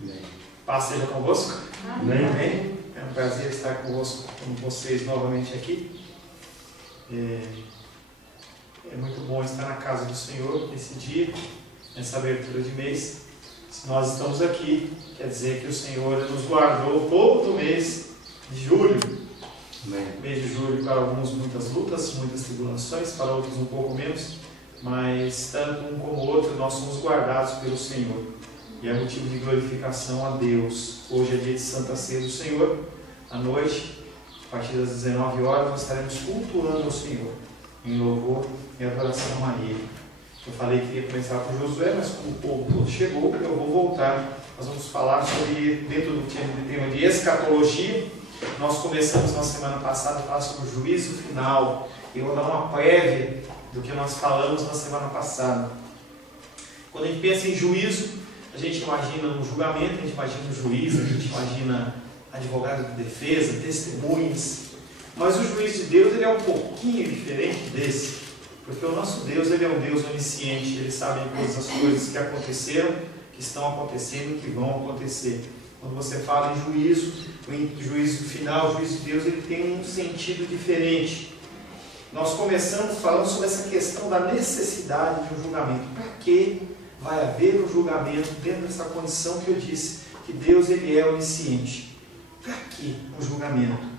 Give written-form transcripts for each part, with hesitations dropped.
Amém. Paz seja convosco. Amém. Amém. É um prazer estar convosco, com vocês novamente aqui. É muito bom estar na casa do Senhor nesse dia, nessa abertura de mês. Se nós estamos aqui, quer dizer que o Senhor nos guardou todo o mês de julho. Amém. Mês de julho, para alguns, muitas lutas, muitas tribulações, para outros um pouco menos, mas tanto um como o outro, nós somos guardados pelo Senhor. E é motivo de glorificação a Deus. Hoje é dia de Santa Ceia do Senhor. À noite, a partir das 19 horas, nós estaremos cultuando ao Senhor, em louvor e adoração a Ele. Eu falei que ia começar com Josué, mas como o povo todo chegou, eu vou voltar. Nós vamos falar sobre, dentro do tema de escatologia. Nós começamos na semana passada a falar sobre o juízo final. E eu vou dar uma prévia do que nós falamos na semana passada. Quando a gente pensa em juízo, a gente imagina um julgamento, a gente imagina um juiz, a gente imagina advogado de defesa, testemunhas. Mas o juízo de Deus ele é um pouquinho diferente desse. Porque o nosso Deus ele é um Deus onisciente, Ele sabe de todas as coisas que aconteceram, que estão acontecendo e que vão acontecer. Quando você fala em juízo, o juízo final, o juízo de Deus, ele tem um sentido diferente. Nós começamos falando sobre essa questão da necessidade de um julgamento. Para que vai haver um julgamento dentro dessa condição que eu disse, que Deus ele é onisciente? Para que um julgamento?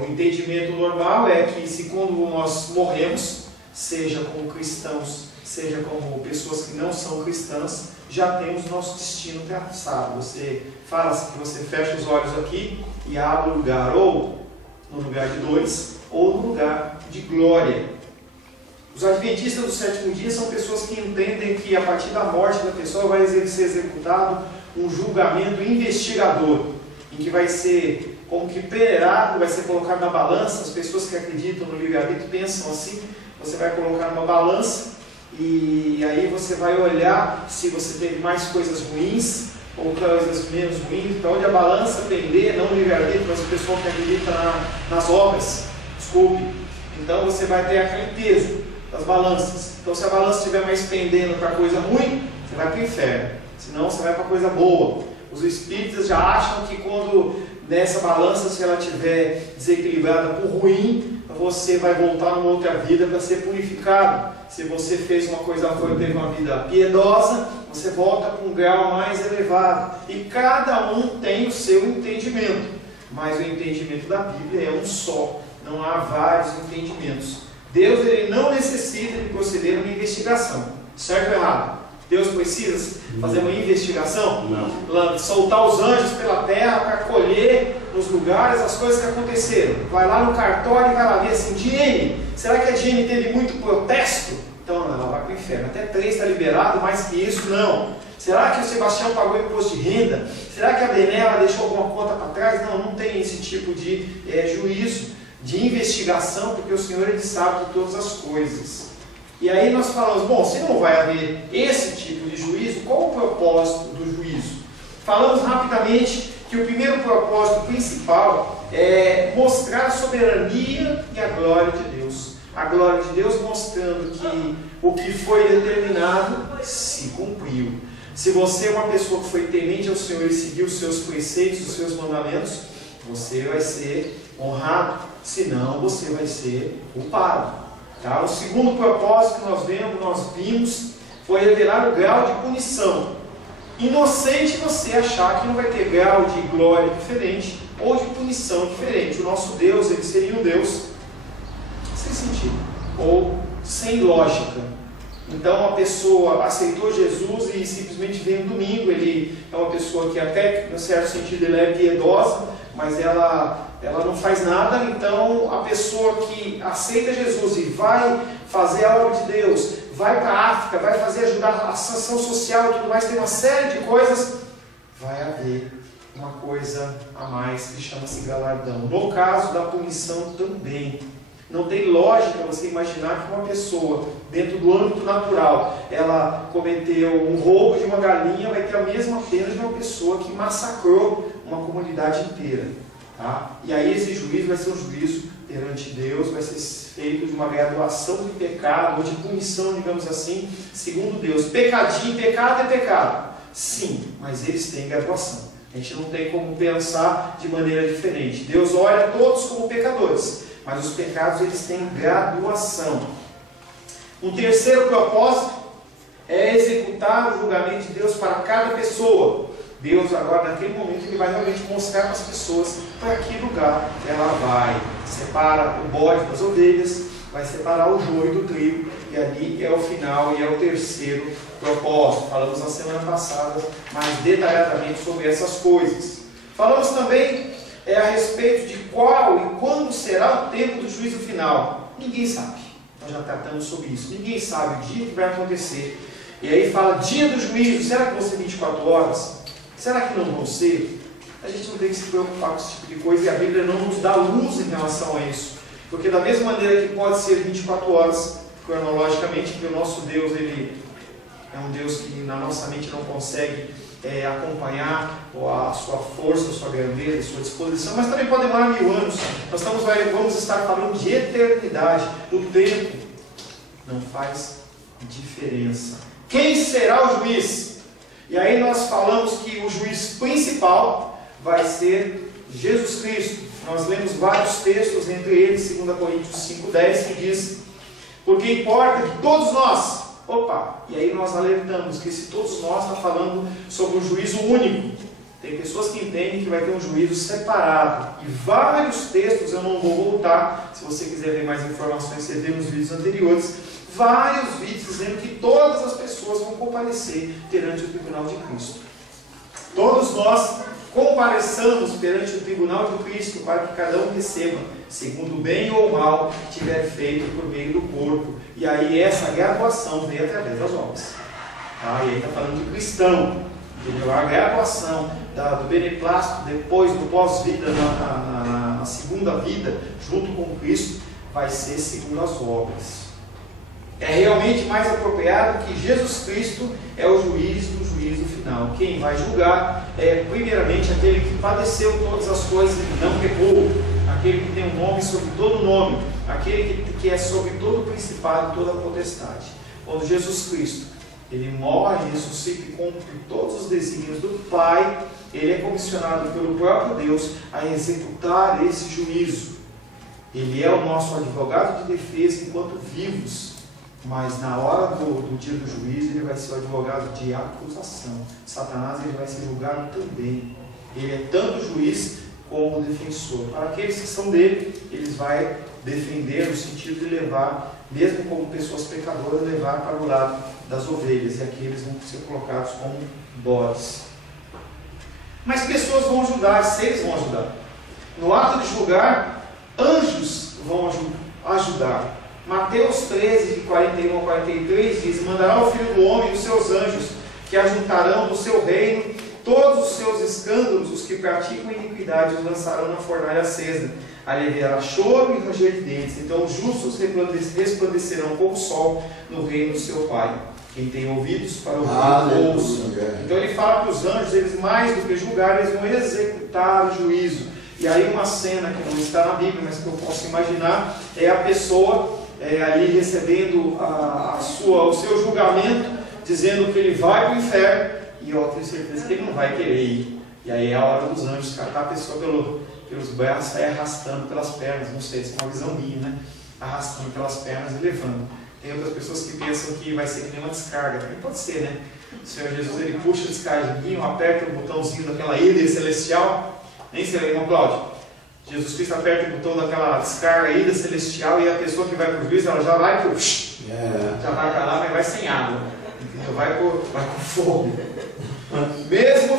O entendimento normal é que se quando nós morremos, seja como cristãos, seja como pessoas que não são cristãs, já temos nosso destino traçado. Você fala que você fecha os olhos aqui e abre o lugar ou no lugar de dores ou no lugar de glória. Os adventistas do sétimo dia são pessoas que entendem que a partir da morte da pessoa vai ser executado um julgamento investigador, em que vai ser como que peneirado, vai ser colocado na balança. As pessoas que acreditam no livre-arbítrio pensam assim: você vai colocar numa balança e aí você vai olhar se você teve mais coisas ruins ou coisas menos ruins. Para onde a balança pender, não o livre-arbítrio, mas o pessoal que acredita nas obras, desculpe. Então você vai ter aquele peso das balanças. Então se a balança estiver mais pendendo para coisa ruim, você vai para o inferno, senão você vai para coisa boa. Os espíritas já acham que quando nessa balança, se ela estiver desequilibrada por ruim, você vai voltar numa outra vida para ser purificado. Se você fez uma coisa boa, teve uma vida piedosa, você volta para um grau mais elevado. E cada um tem o seu entendimento, mas o entendimento da Bíblia é um só, não há vários entendimentos. Deus ele não necessita de proceder a uma investigação, certo ou errado? Deus precisa fazer uma investigação? Não. Soltar os anjos pela terra para colher nos lugares as coisas que aconteceram. Vai lá no cartório e vai lá ver assim: Diene, será que a Diene teve muito protesto? Então não, ela vai para o inferno. Até 3 está liberado, mais que isso não. Será que o Sebastião pagou imposto de renda? Será que a Benela deixou alguma conta para trás? Não, não tem esse tipo de juízo, de investigação, porque o Senhor ele sabe de todas as coisas. E aí nós falamos, bom, se não vai haver esse tipo de juízo, qual o propósito do juízo? Falamos rapidamente que o primeiro propósito principal é mostrar a soberania e a glória de Deus. A glória de Deus mostrando que o que foi determinado se cumpriu. Se você é uma pessoa que foi temente ao Senhor e seguiu os seus preceitos, os seus mandamentos, você vai ser honrado, senão você vai ser culpado. Tá? O segundo propósito que nós vimos foi revelar o grau de punição. Inocente você achar que não vai ter grau de glória diferente ou de punição diferente. O nosso Deus ele seria um Deus sem sentido ou sem lógica. Então a pessoa aceitou Jesus e simplesmente vem no domingo. Ele é uma pessoa que até, em certo sentido, ele é piedosa, mas ela não faz nada. Então a pessoa que aceita Jesus e vai fazer a obra de Deus, vai para a África, vai ajudar a ação social e tudo mais, tem uma série de coisas, vai haver uma coisa a mais que chama-se galardão. No caso da punição também. Não tem lógica você imaginar que uma pessoa, dentro do âmbito natural, ela cometeu um roubo de uma galinha, vai ter a mesma pena de uma pessoa que massacrou uma comunidade inteira. Tá? E aí esse juízo vai ser um juízo perante Deus, vai ser feito de uma graduação de pecado, ou de punição, digamos assim, segundo Deus. Pecado é pecado. Sim, mas eles têm graduação. A gente não tem como pensar de maneira diferente. Deus olha todos como pecadores, mas os pecados eles têm graduação. Um terceiro propósito é executar o julgamento de Deus para cada pessoa. Deus agora, naquele momento, ele vai realmente mostrar para as pessoas para que lugar ela vai. Separa o bode das ovelhas, vai separar o joio do trigo, e ali é o final e é o terceiro propósito. Falamos na semana passada mais detalhadamente sobre essas coisas. Falamos também a respeito de qual e quando será o tempo do juízo final. Ninguém sabe. Nós já tratamos sobre isso. Ninguém sabe o dia que vai acontecer. E aí fala, dia do juízo, será que vão ser 24 horas? Será que não vão ser? A gente não tem que se preocupar com esse tipo de coisa, e a Bíblia não nos dá luz em relação a isso. Porque da mesma maneira que pode ser 24 horas, cronologicamente, que o nosso Deus, ele é um Deus que na nossa mente não consegue acompanhar a sua força, a sua grandeza, a sua disposição, mas também pode demorar 1000 anos. Nós vamos estar falando de eternidade. O tempo não faz diferença. Quem será o juiz? E aí nós falamos que o juiz principal vai ser Jesus Cristo. Nós lemos vários textos, entre eles 2 Coríntios 5,10, que diz: porque importa que todos nós, e aí nós alertamos que se todos nós está falando sobre um juízo único. Tem pessoas que entendem que vai ter um juízo separado. E vários textos, eu não vou voltar, se você quiser ver mais informações, você vê nos vídeos anteriores, vários vídeos dizendo que todas as pessoas vão comparecer perante o tribunal de Cristo. Todos nós compareçamos perante o tribunal de Cristo para que cada um receba, segundo o bem ou mal que tiver feito por meio do corpo. E aí essa graduação vem através das obras. E aí está falando de cristão, entendeu? A graduação do beneplácito depois do pós-vida, na segunda vida, junto com Cristo, vai ser segundo as obras. É realmente mais apropriado que Jesus Cristo é o juiz do juízo final. Quem vai julgar é primeiramente aquele que padeceu todas as coisas e não pecou, aquele que tem um nome sobre todo nome, aquele que é sobre todo principado e toda potestade. Quando Jesus Cristo ele morre, ressuscita e cumpre todos os desígnios do Pai, ele é comissionado pelo próprio Deus a executar esse juízo. Ele é o nosso advogado de defesa enquanto vivos. Mas na hora do dia do juízo, ele vai ser o advogado de acusação. Satanás ele vai ser julgado também. Ele é tanto juiz como defensor. Para aqueles que são dele, ele vai defender no sentido de levar, mesmo como pessoas pecadoras, levar para o lado das ovelhas. E aqui eles vão ser colocados como bodes. Mas pessoas vão ajudar, seres vão ajudar. No ato de julgar, anjos vão ajudar. Mateus 13, de 41 a 43 diz: mandará o Filho do Homem e os seus anjos, que ajuntarão do seu reino todos os seus escândalos, os que praticam iniquidade, os lançarão na fornalha acesa. Ali haverá choro e ranger de dentes. Então os justos resplandecerão como o sol no reino do seu Pai. Quem tem ouvidos para ouvir, ouça. Então ele fala para os anjos, eles mais do que julgar, eles vão executar o juízo. E aí uma cena que não está na Bíblia, mas que eu posso imaginar, é a pessoa ali recebendo o seu julgamento, dizendo que ele vai para o inferno, e eu tenho certeza que ele não vai querer ir. E aí é a hora dos anjos catar a pessoa pelos braços, sair arrastando pelas pernas, não sei se é uma visão minha, né? Arrastando pelas pernas e levando. Tem outras pessoas que pensam que vai ser que nem uma descarga, também pode ser, né? O Senhor Jesus ele puxa o descarguinho, aperta o botãozinho daquela ilha celestial, nem sei, irmão Cláudio. Jesus Cristo aperta o botão daquela descarga ida celestial e a pessoa que vai para o juízo, ela já vai já vai para lá, mas vai sem água, entendeu? Vai com fogo. Mesmo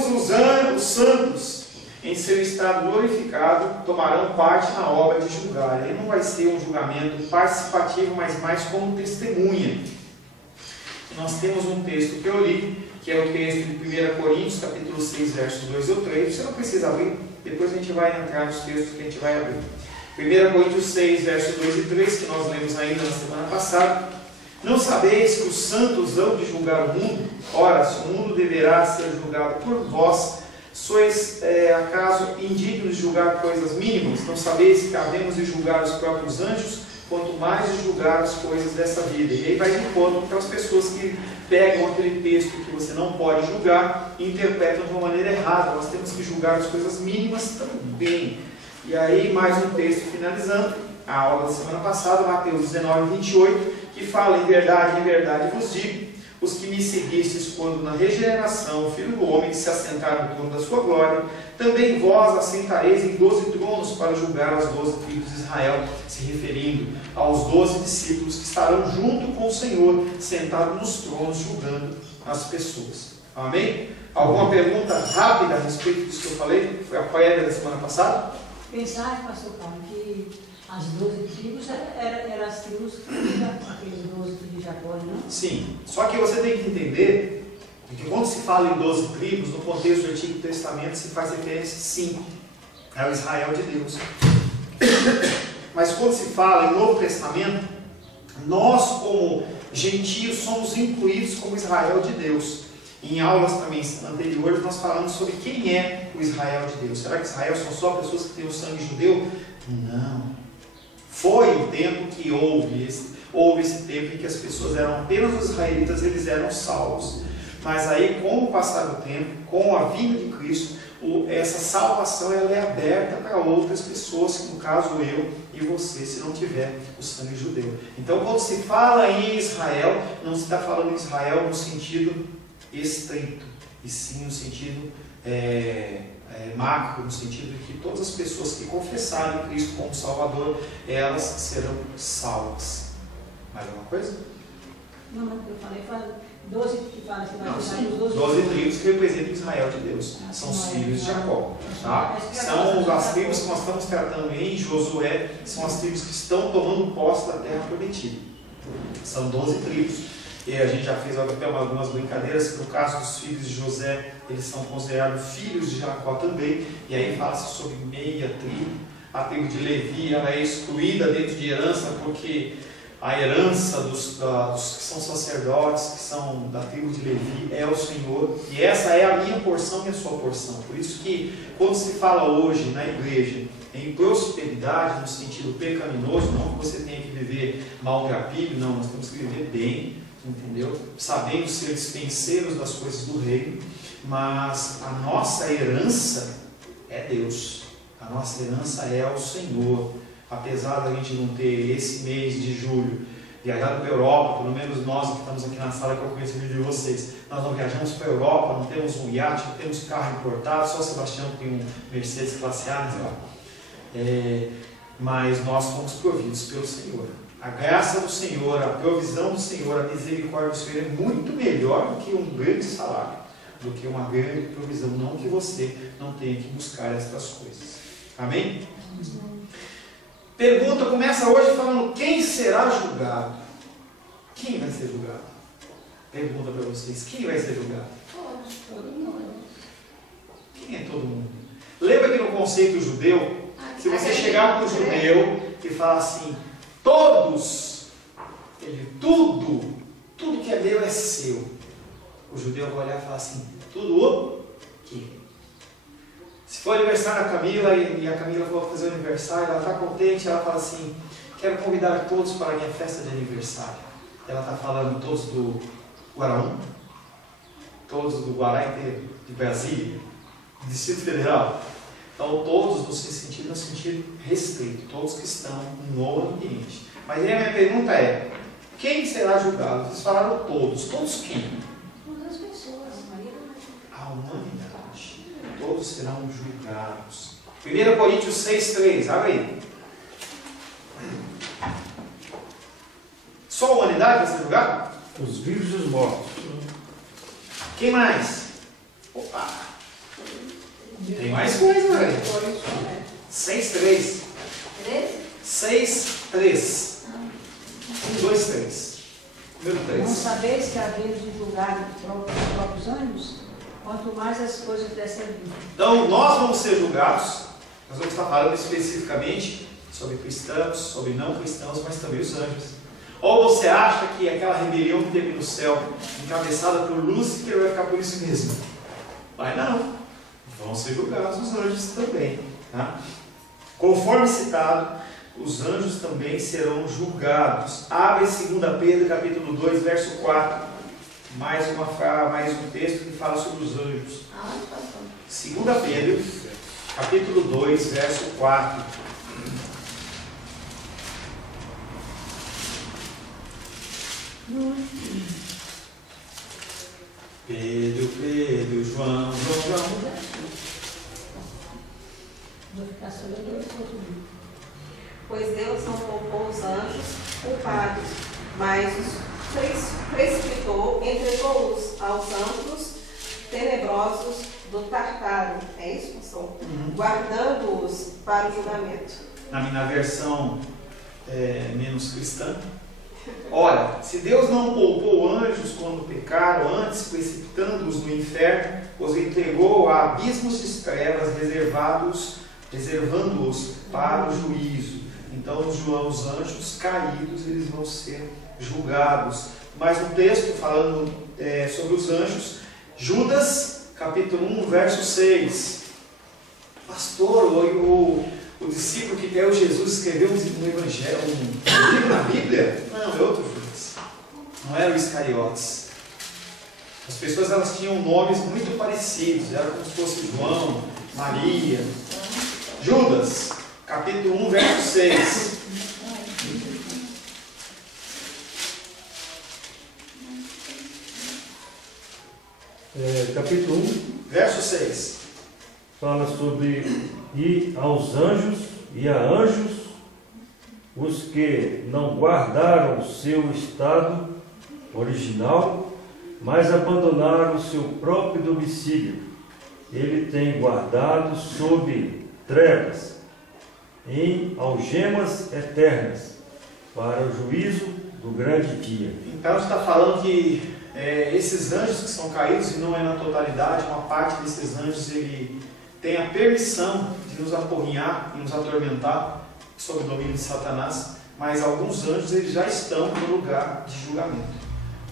os santos, em seu estado glorificado, tomarão parte na obra de julgar. Aí não vai ser um julgamento participativo, mas mais como testemunha. Nós temos um texto que eu li, que é o texto de 1 Coríntios, capítulo 6, versos 2 ou 3. Você não precisa abrir, depois a gente vai entrar nos textos que a gente vai abrir. 1 Coríntios 6, versos 2 e 3, que nós lemos ainda na semana passada. Não sabeis que os santos hão de julgar o mundo? Ora, se o mundo deverá ser julgado por vós, sois acaso indignos de julgar coisas mínimas? Não sabeis que havemos de julgar os próprios anjos? quanto mais julgar as coisas dessa vida. E aí vai de encontro com aquelas pessoas que pegam aquele texto que você não pode julgar e interpretam de uma maneira errada. Nós temos que julgar as coisas mínimas também. E aí, mais um texto finalizando, a aula da semana passada, Mateus 19, 28, que fala: em verdade vos digo, os que me seguistes quando na regeneração, o Filho do Homem se assentar no trono da sua glória, também vós assentareis em 12 tronos para julgar as 12 tribos de Israel, se referindo aos 12 discípulos que estarão junto com o Senhor, sentados nos tronos, julgando as pessoas. Amém? Alguma pergunta rápida a respeito disso que eu falei? Foi a prévia da semana passada? Pensar, pastor Paulo, que as 12 tribos eram as tribos de Jacó, aqueles 12 tribos de Jacó, não? Sim, só que você tem que entender que quando se fala em 12 tribos, no contexto do Antigo Testamento se faz referência, sim, ao Israel de Deus. Mas quando se fala em Novo Testamento, nós como gentios somos incluídos como Israel de Deus. Em aulas também anteriores nós falamos sobre quem é o Israel de Deus. Será que Israel são só pessoas que têm o sangue judeu? Não. Foi o tempo que houve esse tempo em que as pessoas eram apenas os israelitas, eles eram salvos. Mas aí, com o passar do tempo, com a vinda de Cristo, essa salvação ela é aberta para outras pessoas, no caso eu e você, se não tiver o sangue judeu. Então, quando se fala em Israel, não se está falando em Israel no sentido estrito, e sim no sentido macro, no sentido de que todas as pessoas que confessarem Cristo como Salvador, elas serão salvas. Mais alguma coisa? Não, eu falei 12 que fala que vai sim, 12 tribos que representam Israel de Deus. São os filhos de Jacó. Tá? São as tribos que nós estamos tratando em Josué, são as tribos que estão tomando posse da terra prometida. São 12 tribos. E a gente já fez até algumas brincadeiras, que no caso dos filhos de José, eles são considerados filhos de Jacó também, e aí fala-se sobre meia tribo. A tribo de Levi, ela é excluída dentro de herança, porque a herança dos que são sacerdotes, que são da tribo de Levi, é o Senhor, e essa é a minha porção e a sua porção. Por isso que, quando se fala hoje na igreja em prosperidade, no sentido pecaminoso, não que você tenha que viver maltrapilho, não, nós temos que viver bem, entendeu? Sabendo ser dispenseiros das coisas do reino, mas a nossa herança é Deus, a nossa herança é o Senhor. Apesar da gente não ter esse mês de julho viajado para a Europa, pelo menos nós que estamos aqui na sala, que eu conheço o vídeo de vocês, nós não viajamos para a Europa, não temos um iate, não temos carro importado, só o Sebastião tem um Mercedes classe A, mas nós fomos providos pelo Senhor. A graça do Senhor, a provisão do Senhor, a misericórdia do Senhor é muito melhor do que um grande salário, do que uma grande provisão. Não que você não tenha que buscar estas coisas. Amém? Pergunta começa hoje falando: quem será julgado? Quem vai ser julgado? Pergunta para vocês: quem vai ser julgado? Todo mundo. Quem é todo mundo? Lembra que no conceito judeu, se você chegar para um judeu e falar assim: todos, tudo que é meu é seu. O judeu vai olhar e falar assim: tudo o quê? Se for aniversário da Camila e a Camila for fazer o aniversário, ela está contente, ela fala assim: quero convidar todos para a minha festa de aniversário. Ela está falando todos do Guaraú, todos do Guará inteiro, de Brasília, do Distrito Federal. Então todos no sentido restrito, todos que estão no ambiente. Mas aí a minha pergunta é: quem será julgado? Vocês falaram todos. Todos quem? Todas as pessoas, a humanidade. Todos serão julgados. 1 Coríntios 6,3, abre aí. Só a humanidade vai ser julgada? Os vivos e os mortos. Quem mais? Opa! Tem mais coisa, velho. 6,3. 6,3. 1, 2, 3. Número 3. Não sabeis que haveis de julgar os próprios ânimos? Quanto mais as coisas dessa vida. Então, nós vamos ser julgados. Nós vamos estar falando especificamente sobre cristãos, sobre não cristãos, mas também os anjos. Ou você acha que aquela rebelião que teve no céu, encabeçada por Lúcifer, vai ficar por isso mesmo? Vai não. Vão ser julgados os anjos também. Tá? Conforme citado, os anjos também serão julgados. Abre 2 Pedro capítulo 2, verso 4. Mais um texto que fala sobre os anjos. 2 Pedro capítulo 2, verso 4. Pedro, João. Vou ficar só olhando esse outro livro. Pois Deus não poupou os anjos culpados, mas os precipitou, entregou-os aos anjos tenebrosos do Tartaro. É isso, pastor? Guardando-os para o julgamento. Na versão menos cristã. Ora, se Deus não poupou anjos quando pecaram, antes precipitando-os no inferno, os entregou a abismos de trevas, reservando-os para o juízo. Então, os anjos caídos, eles vão ser julgados. Mais um texto falando sobre os anjos. Judas, capítulo 1, verso 6. Pastor, o discípulo que quer o Jesus escreveu um evangelho, um livro na Bíblia? Não, é outro Judas. Não era o Iscariotes. As pessoas, elas tinham nomes muito parecidos. Era como se fosse João, Maria. Judas, capítulo 1, verso 6. Capítulo 1, verso 6. fala sobre e aos anjos e a anjos, os que não guardaram o seu estado original, mas abandonaram o seu próprio domicílio. Ele tem guardado sob trevas, em algemas eternas, para o juízo do grande dia. Então está falando que esses anjos que são caídos, e não é na totalidade, uma parte desses anjos ele tem a permissão de nos apurrinhar e nos atormentar sob o domínio de Satanás, mas alguns anjos eles já estão no lugar de julgamento.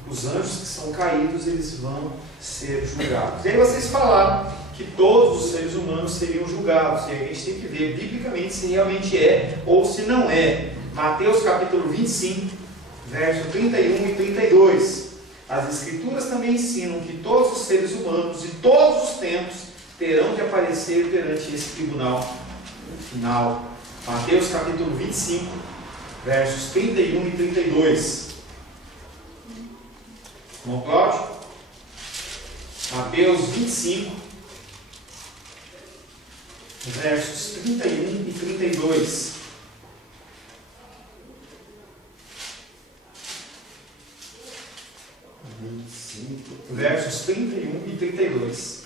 Os anjos que são caídos, eles vão ser julgados. E aí vocês falaram que todos os seres humanos seriam julgados, e aí a gente tem que ver biblicamente se realmente é ou se não é. Mateus capítulo 25, verso 31 e 32. As Escrituras também ensinam que todos os seres humanos de todos os tempos terão de aparecer perante esse tribunal final. Mateus capítulo 25, versos 31 e 32. Irmão Cláudio? Mateus 25, versos 31 e 32. Versos 31 e 32.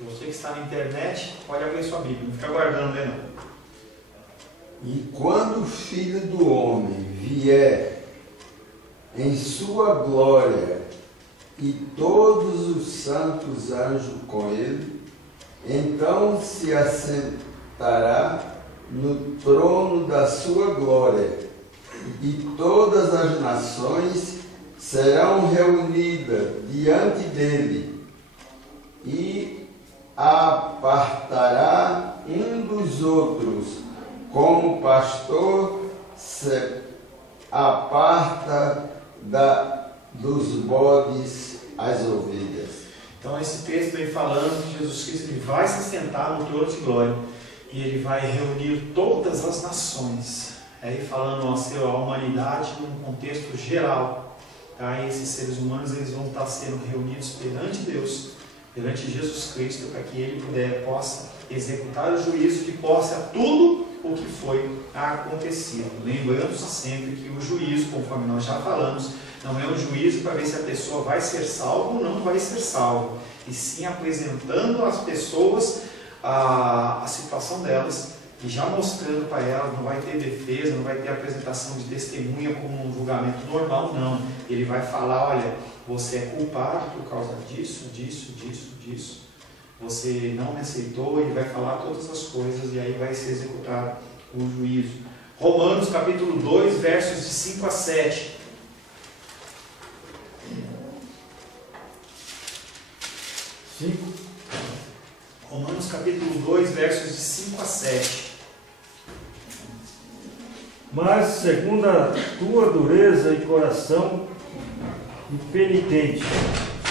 Você que está na internet, pode abrir sua Bíblia, não fica guardando, né? Não. E quando o Filho do Homem vier em sua glória e todos os santos anjos com ele, então se assentará no trono da sua glória, e todas as nações serão reunidas diante dele, e apartará um dos outros, como o pastor se aparta dos bodes as ovelhas. Então esse texto vem falando que Jesus Cristo ele vai se assentar no trono de glória e ele vai reunir todas as nações. Aí falando a humanidade num contexto geral, tá? E esses seres humanos eles vão estar sendo reunidos perante Deus, perante Jesus Cristo, para que Ele possa executar o juízo que possa tudo o que foi acontecido. Lembrando-se sempre que o juízo, conforme nós já falamos, não é um juízo para ver se a pessoa vai ser salva ou não vai ser salva, e sim apresentando às pessoas a situação delas, e já mostrando para elas, não vai ter defesa, não vai ter apresentação de testemunha como um julgamento normal, não. Ele vai falar, olha, você é culpado por causa disso, disso, disso, disso. Você não me aceitou, ele vai falar todas as coisas e aí vai ser executado o juízo. Romanos capítulo 2, versos de 5 a 7. Romanos capítulo 2, versos de 5 a 7. Mas, segundo a tua dureza e coração impenitente,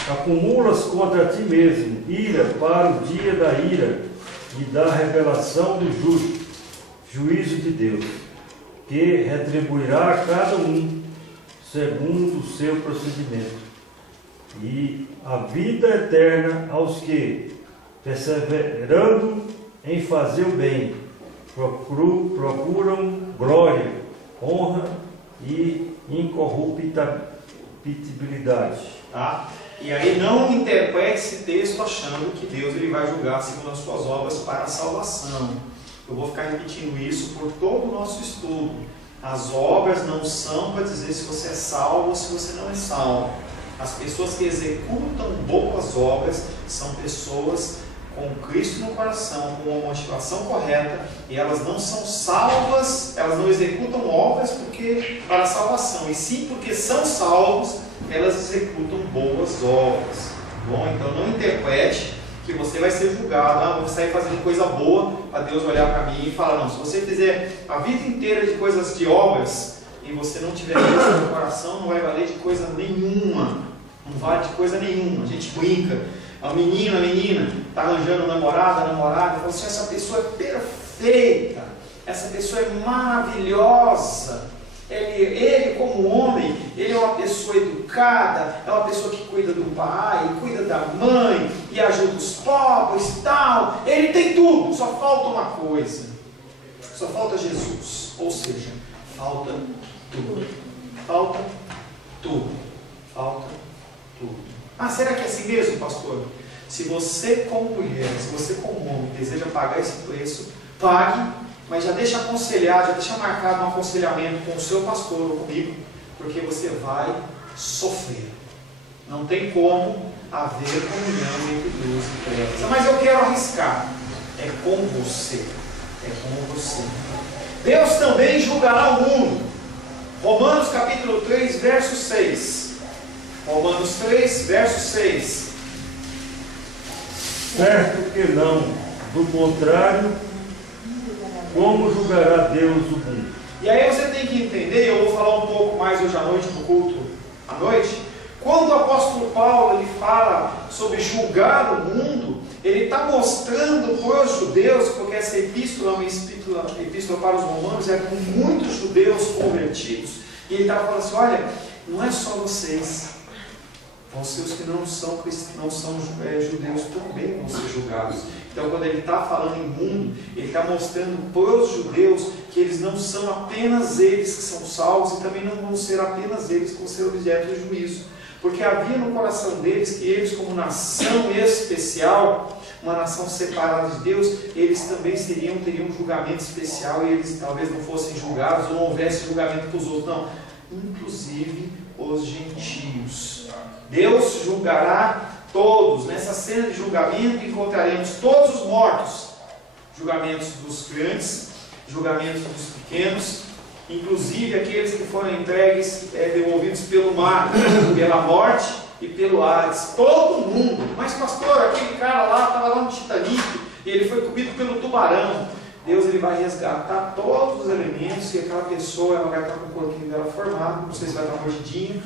acumulas contra ti mesmo ira para o dia da ira e da revelação do justo, juízo de Deus, que retribuirá a cada um segundo o seu procedimento, e a vida eterna aos que, perseverando em fazer o bem, procuram glória, honra e incorruptibilidade. Tá? E aí não interprete esse texto achando que Deus ele vai julgar segundo as suas obras para a salvação. Eu vou ficar repetindo isso por todo o nosso estudo. As obras não são para dizer se você é salvo ou se você não é salvo. As pessoas que executam boas obras são pessoas com Cristo no coração, com uma motivação correta, e elas não são salvas, elas não executam obras para a salvação, e sim porque são salvos, elas executam boas obras. Bom, então não interprete que você vai ser julgado, vou sair fazendo coisa boa para Deus olhar para mim e falar, não, se você fizer a vida inteira de coisas de obras e você não tiver isso no coração, não vai valer de coisa nenhuma, não vale de coisa nenhuma. A gente brinca, a menina está arranjando namorada, fala assim, essa pessoa é perfeita, essa pessoa é maravilhosa. Ele como homem, ele é uma pessoa educada, é uma pessoa que cuida do pai, cuida da mãe, e ajuda os pobres e tal. Ele tem tudo, só falta uma coisa. Só falta Jesus. Ou seja, falta tudo. Falta tudo. Falta tudo. Ah, será que é assim mesmo, pastor? Se você como mulher, se você como homem deseja pagar esse preço, pague. Mas já deixa aconselhar, já deixa marcado um aconselhamento com o seu pastor ou comigo, porque você vai sofrer. Não tem como haver comunhão entre luz e trevas. Mas eu quero arriscar. É com você. É com você. Deus também julgará o mundo. Romanos capítulo 3, verso 6. Romanos 3, verso 6. Certo que não, do contrário, como julgará Deus o mundo? E aí você tem que entender, eu vou falar um pouco mais hoje à noite no culto à noite, quando o apóstolo Paulo ele fala sobre julgar o mundo, ele está mostrando para os judeus, porque essa epístola é uma epístola para os romanos, é com muitos judeus convertidos, e ele está falando assim, olha, não é só vocês, vão ser os que não são judeus também vão ser julgados. Então, quando ele está falando em mundo, ele está mostrando para os judeus que eles não são apenas eles que são salvos e também não vão ser apenas eles que vão ser objeto de juízo. Porque havia no coração deles que eles, como nação especial, uma nação separada de Deus, eles também teriam um julgamento especial e eles talvez não fossem julgados ou não houvesse julgamento para os outros. Não, inclusive os gentios. Deus julgará todos. Nessa cena de julgamento encontraremos todos os mortos. Julgamentos dos grandes, julgamentos dos pequenos, inclusive aqueles que foram entregues, devolvidos pelo mar, pela morte e pelo Hades. Todo mundo. Mas pastor, aquele cara lá estava lá no Titanic e ele foi comido pelo tubarão. Deus ele vai resgatar todos os elementos e aquela pessoa ela vai estar com o corpinho dela formado, não sei se vai estar mordidinho,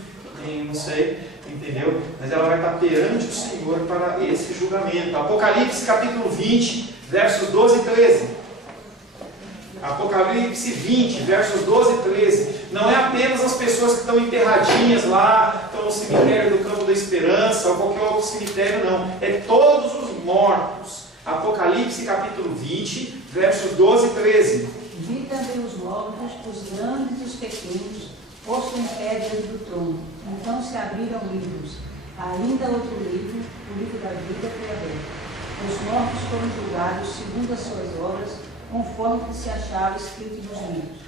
não sei, entendeu? Mas ela vai estar perante o Senhor para esse julgamento. Apocalipse capítulo 20, versos 12 e 13. Apocalipse 20, versos 12 e 13. Não é apenas as pessoas que estão enterradinhas lá, estão no cemitério do Campo da Esperança ou qualquer outro cemitério, não. É todos os mortos. Apocalipse capítulo 20, versos 12 e 13. Vi também os mortos, os grandes e os pequenos, postos em pé diante do trono. Então se abriram livros. Ainda outro livro, o livro da vida, foi aberto. Os mortos foram julgados segundo as suas obras, conforme que se achava escrito nos livros.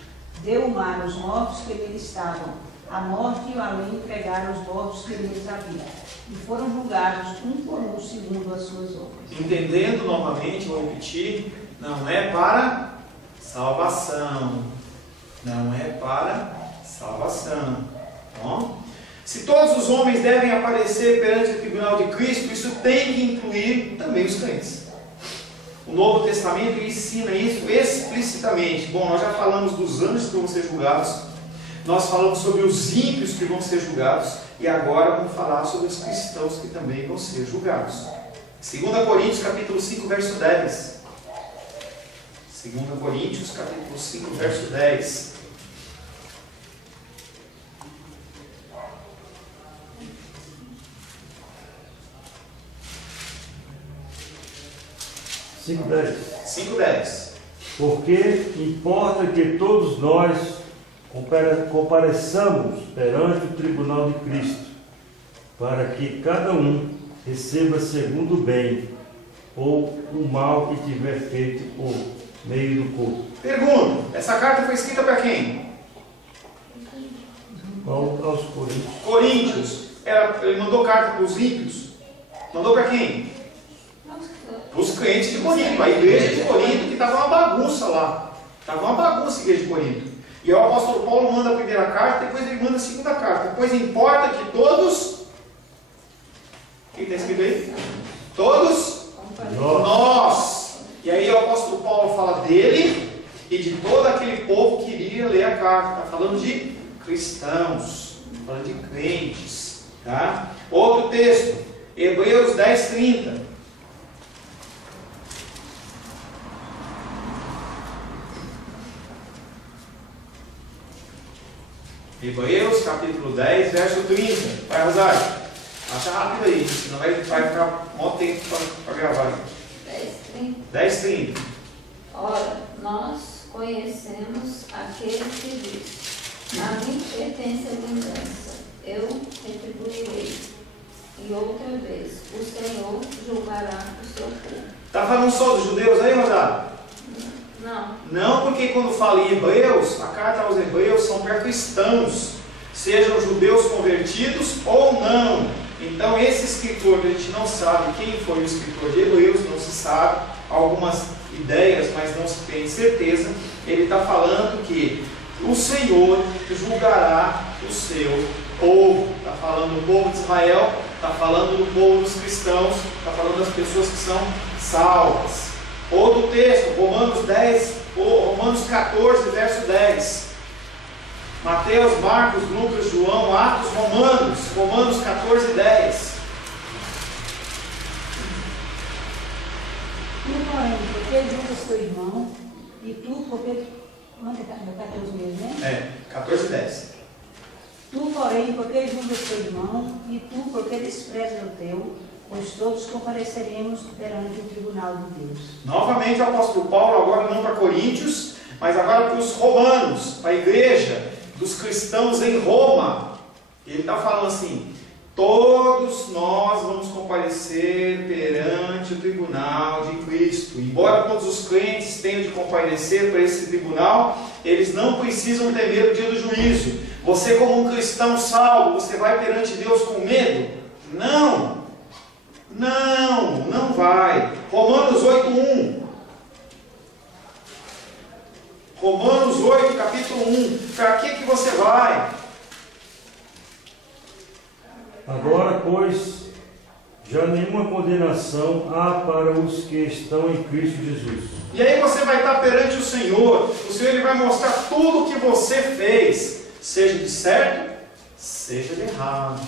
Deu o mar os mortos que nele estavam. A morte e o além entregaram os mortos que neles haviam. E foram julgados um por um segundo as suas obras. Entendendo novamente, vou repetir, não é para salvação. Não é para salvação. Bom? Se todos os homens devem aparecer perante o tribunal de Cristo, isso tem que incluir também os crentes. O Novo Testamento ensina isso explicitamente. Bom, nós já falamos dos anjos que vão ser julgados, nós falamos sobre os ímpios que vão ser julgados, e agora vamos falar sobre os cristãos que também vão ser julgados. 2 Coríntios capítulo 5, verso 10. 2 Coríntios capítulo 5, verso 10. Cinco, 10. 5:10. Porque importa que todos nós compareçamos perante o tribunal de Cristo, para que cada um receba segundo o bem ou o mal que tiver feito por meio do corpo. Pergunta, essa carta foi escrita para quem? Aos Coríntios. Coríntios. Ele mandou carta para os ímpios? Mandou para quem? Os crentes de Corinto, a igreja de Corinto, que estava uma bagunça lá. Estava uma bagunça a igreja de Corinto. E aí o apóstolo Paulo manda a primeira carta, depois ele manda a segunda carta. Pois importa que todos... O que está escrito aí? Todos nós. E aí o apóstolo Paulo fala dele e de todo aquele povo que iria ler a carta. Está falando de cristãos, está falando de crentes. Tá? Outro texto, Hebreus 10:30. Hebreus capítulo 10, verso 30. Vai, Rosário. Acha rápido aí, senão vai ficar muito tempo para gravar. 10:30. Ora, nós conhecemos aquele que diz: a mim pertence a vingança, eu retribuirei. E outra vez, o Senhor julgará o seu povo. Está falando só dos judeus aí, Rosário? Não. Não, porque quando fala em Hebreus, a carta aos Hebreus são para cristãos, sejam judeus convertidos ou não. Então esse escritor, a gente não sabe quem foi o escritor de Hebreus, não se sabe, algumas ideias, mas não se tem certeza. Ele está falando que o Senhor julgará o seu povo. Está falando do povo de Israel, está falando do povo dos cristãos, está falando das pessoas que são salvas. Outro texto, Romanos 14, verso 10. Mateus, Marcos, Lucas, João, Atos, Romanos 14, 10. Tu, porém, porque julgas teu irmão, e tu, porque... Não é 14 mesmo, né? 14, 10. Tu, porém, porque julgas teu irmão, e tu, porque desprezas o teu, pois todos compareceremos perante o tribunal de Deus. Novamente o apóstolo Paulo, agora não para Coríntios, mas agora para os romanos, para a igreja dos cristãos em Roma. Ele está falando assim: todos nós vamos comparecer perante o tribunal de Cristo. Embora todos os crentes tenham de comparecer para esse tribunal, eles não precisam temer o dia do juízo. Você, como um cristão salvo, você vai perante Deus com medo? Não! Não vai. Romanos 8:1. Romanos 8, capítulo 1. Para que você vai? Agora, pois, já nenhuma condenação há para os que estão em Cristo Jesus. E aí você vai estar perante o Senhor. O Senhor ele vai mostrar tudo o que você fez, seja de certo, seja de errado.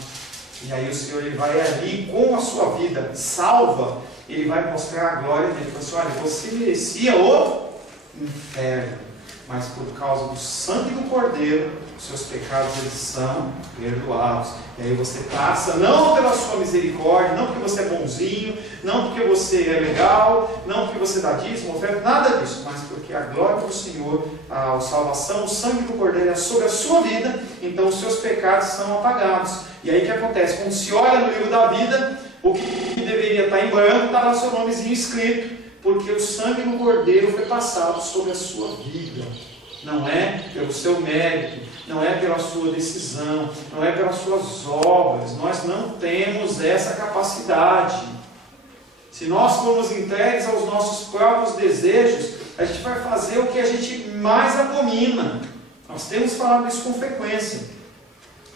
E aí o Senhor ele vai ali com a sua vida salva, ele vai mostrar a glória dele. Ele vai assim: olha, você merecia o inferno, mas por causa do sangue do Cordeiro, os seus pecados eles são perdoados. E aí você passa, não pela sua misericórdia, não porque você é bonzinho, não porque você é legal, não porque você dá dízimo, oferta, nada disso, mas porque a glória do Senhor, a salvação, o sangue do Cordeiro é sobre a sua vida, então os seus pecados são apagados. E aí o que acontece? Quando se olha no livro da vida, o que deveria estar em branco está lá o seu nomezinho escrito, porque o sangue do Cordeiro foi passado sobre a sua vida. Não é pelo seu mérito, não é pela sua decisão, não é pelas suas obras. Nós não temos essa capacidade. Se nós formos entregues aos nossos próprios desejos, a gente vai fazer o que a gente mais abomina. Nós temos falado isso com frequência.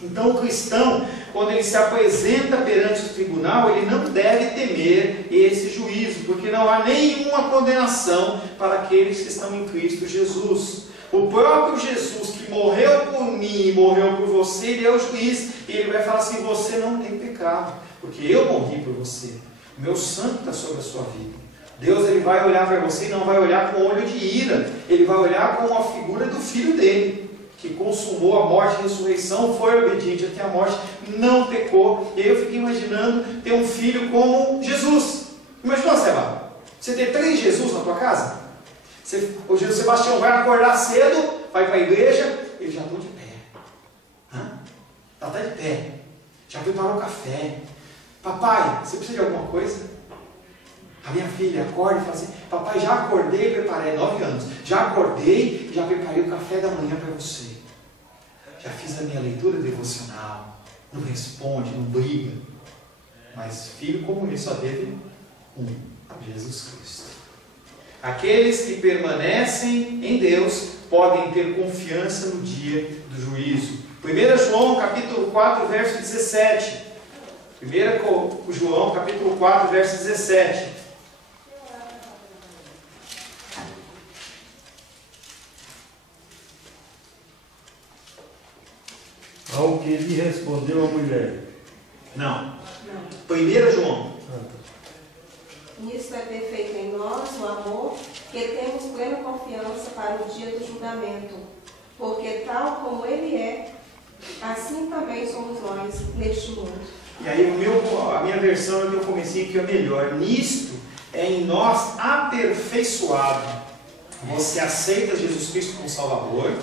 Então o cristão, quando ele se apresenta perante o tribunal, ele não deve temer esse juízo, porque não há nenhuma condenação para aqueles que estão em Cristo Jesus. O próprio Jesus que morreu por mim e morreu por você, ele é o juiz, e ele vai falar assim: você não tem pecado, porque eu morri por você, o meu sangue está sobre a sua vida. Deus, ele vai olhar para você e não vai olhar com olho de ira, ele vai olhar com a figura do Filho dele, que consumou a morte e a ressurreição, foi obediente até a morte, não pecou. E aí eu fico imaginando ter um filho como Jesus. Imagina, Seba, você ter 3 Jesus na tua casa? O Sebastião vai acordar cedo, vai para a igreja, eles já estão de pé. Já está de pé, já preparou o café. Papai, você precisa de alguma coisa? A minha filha acorda e fala assim: papai, já acordei e preparei, 9 anos, já acordei e já preparei o café da manhã para você. Já fiz a minha leitura devocional. Não responde, não briga. Mas filho como ele só teve um, Jesus Cristo. Aqueles que permanecem em Deus podem ter confiança no dia do juízo. 1 João capítulo 4, verso 17. 1 João capítulo 4, verso 17. Ao que lhe respondeu a mulher. Não. 1 João. Nisso é perfeito em nós o amor, que temos plena confiança para o dia do julgamento, porque tal como Ele é, assim também somos nós neste mundo. E aí a minha versão é que eu comecei que é melhor. Nisto é em nós aperfeiçoado. Você aceita Jesus Cristo como Salvador,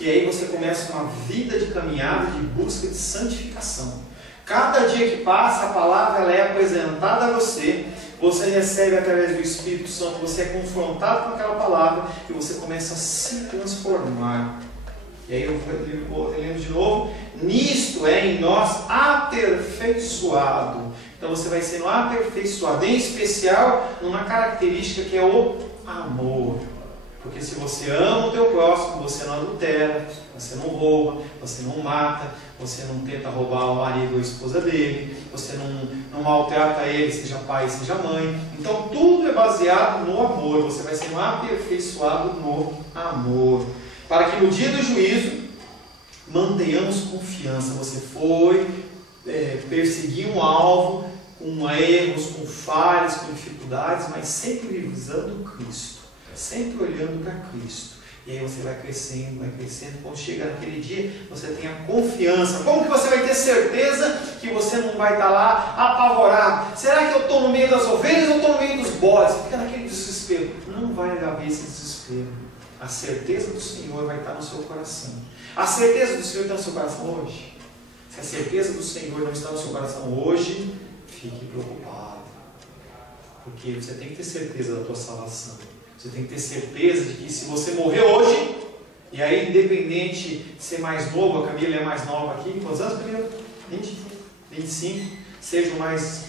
e aí você começa uma vida de caminhada, de busca de santificação. Cada dia que passa, a palavra ela é apresentada a você, você recebe através do Espírito Santo, você é confrontado com aquela palavra e você começa a se transformar. E aí eu vou lendo de novo: nisto é em nós aperfeiçoado. Então você vai sendo aperfeiçoado, em especial numa característica que é o amor. Porque se você ama o teu próximo, você não adultera, você não rouba, você não mata, você não tenta roubar o marido ou a esposa dele, você não maltrata ele, seja pai, seja mãe. Então tudo é baseado no amor, você vai sendo aperfeiçoado no amor. Para que no dia do juízo mantenhamos confiança. Você foi perseguir um alvo com erros, com falhas, com dificuldades, mas sempre visando Cristo. Sempre olhando para Cristo. E aí você vai crescendo, vai crescendo. Quando chega naquele dia, você tem a confiança. Como que você vai ter certeza que você não vai estar lá apavorado? Será que eu estou no meio das ovelhas ou estou no meio dos bodes? Fica naquele desespero. Não vai haver esse desespero. A certeza do Senhor vai estar no seu coração. A certeza do Senhor está no seu coração hoje? Se a certeza do Senhor não está no seu coração hoje, fique preocupado. Porque você tem que ter certeza da tua salvação. Você tem que ter certeza de que se você morrer hoje, e aí independente de ser mais novo, a Camila é mais nova aqui, quantos anos, Camila? 20? 25? Seja o mais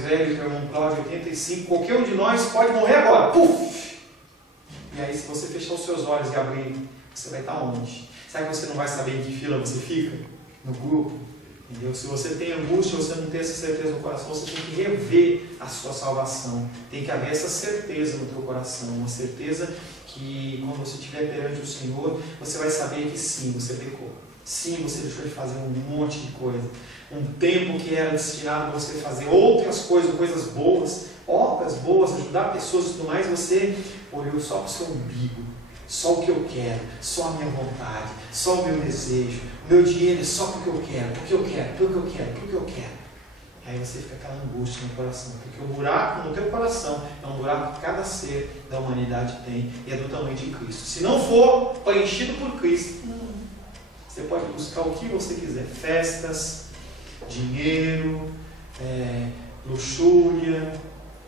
velho, que é o irmão Cláudio, 85, qualquer um de nós pode morrer agora, puf! E aí se você fechar os seus olhos e abrir, você vai estar onde? Será que você não vai saber em que fila você fica? No grupo? Entendeu? Se você tem angústia, você não tem essa certeza no coração, você tem que rever a sua salvação. Tem que haver essa certeza no teu coração, uma certeza que quando você estiver perante o Senhor, você vai saber que sim, você pecou. Sim, você deixou de fazer um monte de coisa. Um tempo que era destinado para você fazer outras coisas, coisas boas, obras boas, ajudar pessoas e tudo mais, você olhou só para o seu umbigo. Só o que eu quero, só a minha vontade, só o meu desejo, o meu dinheiro é só porque eu quero, porque eu quero, porque eu quero, porque eu quero. Aí você fica aquela angústia no coração, porque o buraco no teu coração é um buraco que cada ser da humanidade tem e é do tamanho de Cristo. Se não for preenchido por Cristo, você pode buscar o que você quiser, festas, dinheiro, luxúria,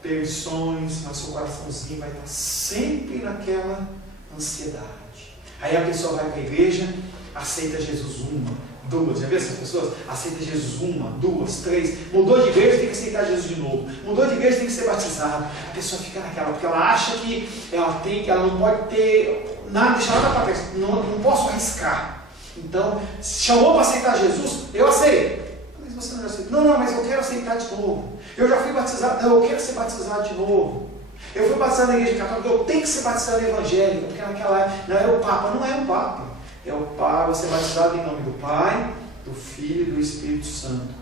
perdições, mas seu coraçãozinho vai estar sempre naquela ansiedade. Aí a pessoa vai para a igreja, aceita Jesus uma, duas, já viu essas pessoas? Aceita Jesus uma, duas, três, mudou de igreja, tem que aceitar Jesus de novo, mudou de igreja, tem que ser batizado. A pessoa fica naquela, porque ela acha que ela não pode ter nada, deixar nada para trás, não posso arriscar. Então, chamou para aceitar Jesus, eu aceito. Mas você não aceita. Não, mas eu quero aceitar de novo. Eu já fui batizado, não, eu quero ser batizado de novo. Eu fui batizado na igreja católica, eu tenho que ser batizado no evangélico, porque naquela época não é o Papa, não é o Papa. É o Papa, você é batizado em nome do Pai, do Filho e do Espírito Santo.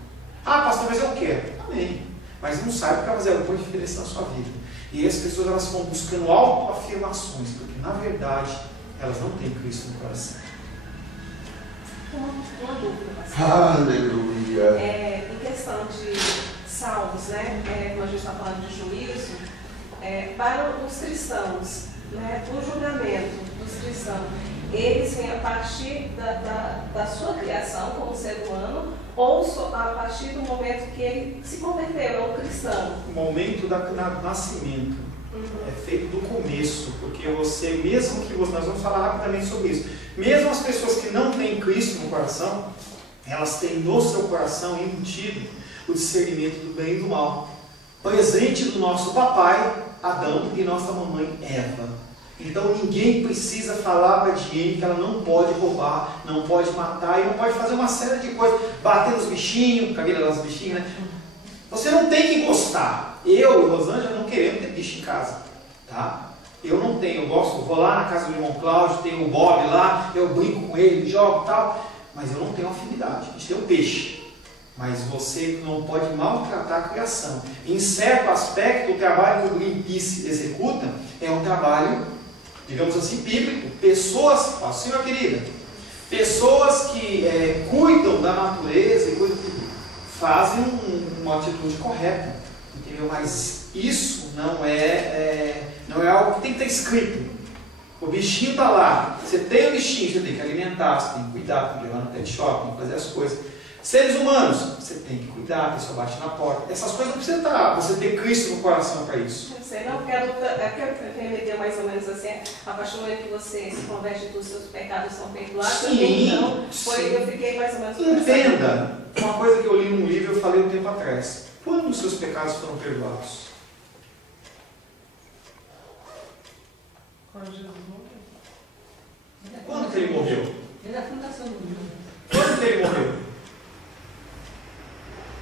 Ah, pastor, mas eu quero. Amém. Mas não sabe o que vai fazer alguma diferença na sua vida. E as pessoas elas vão buscando autoafirmações, porque na verdade elas não têm Cristo no coração. Uma dúvida, pastor. Aleluia. Em questão de salmos, né? Como a gente está falando de juízo, para os cristãos, né? O julgamento dos cristãos, eles vêm a partir da sua criação como ser humano ou a partir do momento que ele se converteu, é um cristão? O momento do nascimento é feito do começo, porque você, mesmo que nós vamos falar rapidamente sobre isso, mesmo as pessoas que não têm Cristo no coração, elas têm no seu coração embutido o discernimento do bem e do mal, presente do nosso papai Adão e nossa mamãe Eva. Então ninguém precisa falar para a Diene que ela não pode roubar, não pode matar e não pode fazer uma série de coisas, bater nos bichinhos, cabelo das bichinhas, né? Você não tem que gostar. Eu e Rosângela não queremos ter bicho em casa, tá? Eu não tenho, eu gosto, vou lá na casa do irmão Cláudio, tem o Bob lá, eu brinco com ele, jogo e tal, mas eu não tenho afinidade. A gente tem um peixe, mas você não pode maltratar a criação. Em certo aspecto, o trabalho que o Greenpeace executa é um trabalho, digamos assim, bíblico. Pessoas, assim, minha querida, pessoas que cuidam da natureza e fazem uma atitude correta, entendeu? Mas isso não é algo que tem que estar escrito. O bichinho está lá, você tem o bichinho, você tem que alimentar, você tem que cuidar, tem que levar no pet shop, tem que fazer as coisas. Seres humanos, você tem que cuidar, a pessoa bate na porta. Essas coisas não precisa estar, você tem Cristo no coração para isso. Eu sei, não quero remeter mais ou menos assim, a partir do momento que você se converte e os seus pecados são perdoados. Sim, então, eu fiquei mais ou menos... Entenda, uma coisa que eu li num livro, eu falei um tempo atrás. Quando os seus pecados foram perdoados? Quando Jesus morreu. Quando que ele morreu? Desde a fundação do mundo. Quando que ele morreu?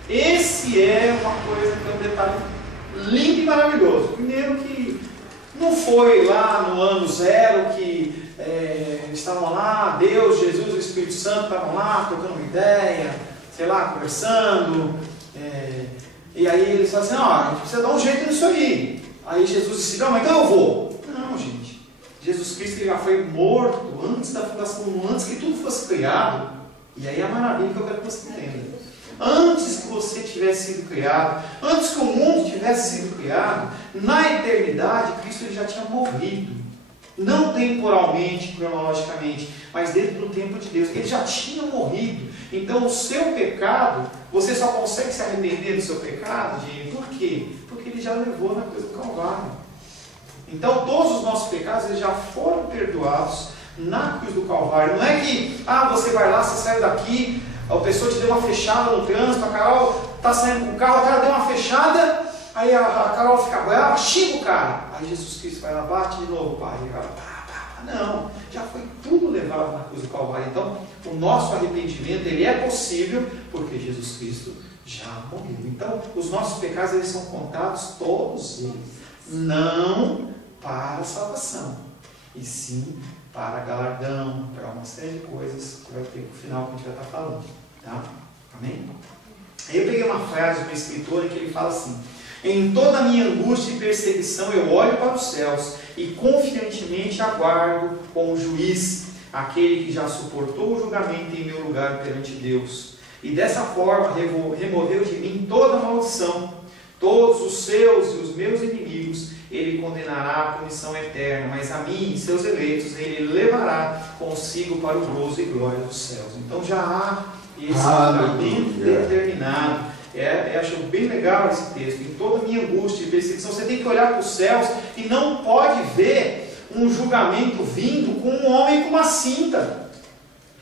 Esse é uma coisa que é um detalhe lindo e maravilhoso. Primeiro que não foi lá no ano zero que estavam lá, Deus, Jesus e o Espírito Santo estavam lá trocando uma ideia, sei lá, conversando, e aí eles falaram assim, a gente precisa dar um jeito nisso aí. Aí Jesus disse, não, mas então eu vou. Não, gente. Jesus Cristo ele já foi morto antes da fundação do mundo, antes que tudo fosse criado. E aí é a maravilha que eu quero que você entenda. Antes que você tivesse sido criado, antes que o mundo tivesse sido criado, na eternidade, Cristo ele já tinha morrido. Não temporalmente, cronologicamente, mas dentro do tempo de Deus. Ele já tinha morrido. Então o seu pecado, você só consegue se arrepender do seu pecado, gente. Por quê? Porque ele já levou na cruz do Calvário. Então todos os nossos pecados eles já foram perdoados na cruz do Calvário. Não é que, você vai lá, você sai daqui, a pessoa te deu uma fechada no trânsito, a Carol está saindo com o carro, o cara deu uma fechada, aí a Carol fica brava, xinga o cara. Aí Jesus Cristo vai lá, bate de novo, pai. E ela, não, já foi tudo levado na cruz do Calvário. Então, o nosso arrependimento, ele é possível, porque Jesus Cristo já morreu. Então, os nossos pecados, eles são contados todos eles. Não para a salvação, e sim para galardão, para uma série de coisas que vai ter no final que a gente vai estar falando. Tá? Amém? Aí eu peguei uma frase de um escritor em que ele fala assim: em toda a minha angústia e perseguição eu olho para os céus e confiantemente aguardo como juiz aquele que já suportou o julgamento em meu lugar perante Deus. E dessa forma removeu de mim toda maldição, todos os seus e os meus inimigos ele condenará à punição eterna, mas a mim e seus eleitos ele levará consigo para o gozo e glória dos céus. Então já há esse julgamento determinado. Acho bem legal esse texto. Em toda a minha angústia e perseguição, você tem que olhar para os céus e não pode ver um julgamento vindo com um homem com uma cinta.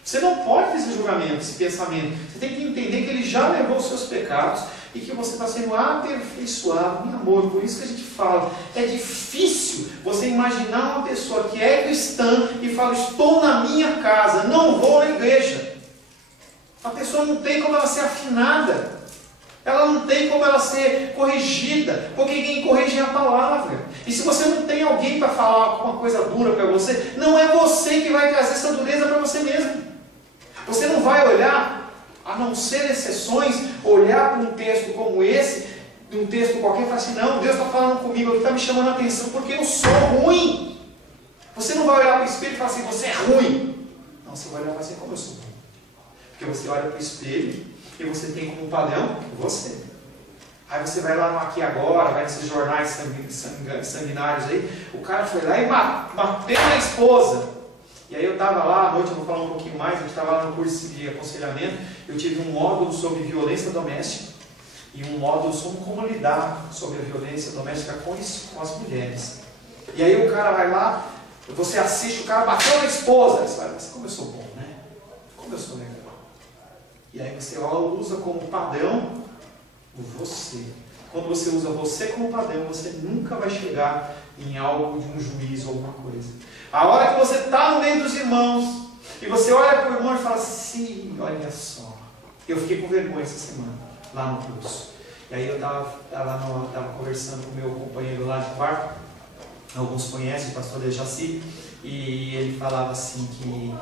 Você não pode ter esse julgamento, esse pensamento. Você tem que entender que ele já levou os seus pecados, e que você está sendo aperfeiçoado em amor. Por isso que a gente fala, é difícil você imaginar uma pessoa que é cristã e fala, estou na minha casa, não vou na igreja. A pessoa não tem como ela ser afinada, ela não tem como ela ser corrigida, porque quem corrige é a palavra. E se você não tem alguém para falar uma coisa dura para você, não é você que vai trazer essa dureza para você mesmo. Você não vai olhar, a não ser exceções, olhar para um texto como esse, um texto qualquer, e falar assim, não, Deus está falando comigo aqui, está me chamando a atenção, porque eu sou ruim. Você não vai olhar para o espelho e falar assim, você é ruim. Não, você vai olhar e falar assim, como eu sou ruim. Porque você olha para o espelho e você tem como padrão você. Aí você vai lá no Aqui Agora, vai nesses jornais sanguinários aí, o cara foi lá e bateu na esposa. E aí eu estava lá, à noite eu vou falar um pouquinho mais, a gente estava lá no curso de aconselhamento, eu tive um módulo sobre violência doméstica e um módulo sobre como lidar sobre a violência doméstica com as mulheres. E aí o cara vai lá, você assiste, o cara bateu na esposa, você vai assim, como eu sou bom, né? Como eu sou legal. E aí você usa como padrão você. Quando você usa você como padrão, você nunca vai chegar em algo de um juízo ou alguma coisa. A hora que você está no meio dos irmãos, e você olha para o irmão e fala assim, olha só, eu fiquei com vergonha essa semana, lá no curso. E aí eu estava conversando com o meu companheiro lá de quarto, alguns conhecem, o pastor Dejaci, e ele falava assim que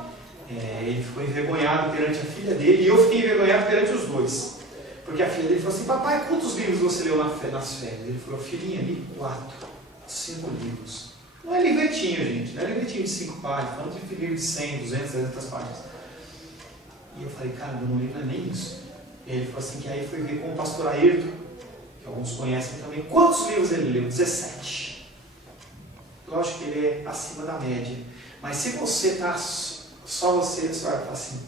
ele ficou envergonhado perante a filha dele, e eu fiquei envergonhado perante os dois. Porque a filha dele falou assim, papai, quantos livros você leu nas férias? Ele falou, filhinha, li 5 livros. Não é livretinho, gente, não é livretinho de 5 páginas, falando de livro de 100, 200, 300 páginas. E eu falei, cara, meu livro não é nem isso. E ele falou assim, que aí foi ver com o pastor Ayrton, que alguns conhecem também, quantos livros ele leu? 17. Lógico que ele é acima da média. Mas se você está, só você vai falar assim,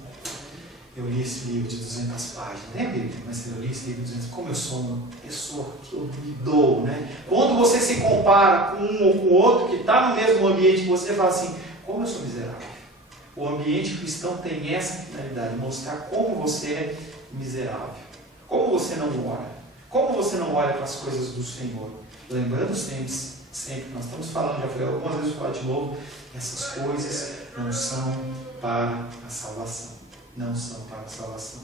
eu li esse livro de 200 páginas, né, Bíblia? Mas eu li esse livro de 200, como eu sou uma pessoa que eu me dou, né? Quando você se compara com um ou com o outro, que está no mesmo ambiente que você, fala assim, como eu sou miserável. O ambiente cristão tem essa finalidade, mostrar como você é miserável. Como você não ora. Como você não olha para as coisas do Senhor. Lembrando sempre, nós estamos falando, já falei algumas vezes, vou falar de novo, essas coisas não são para a salvação. Não são para a salvação.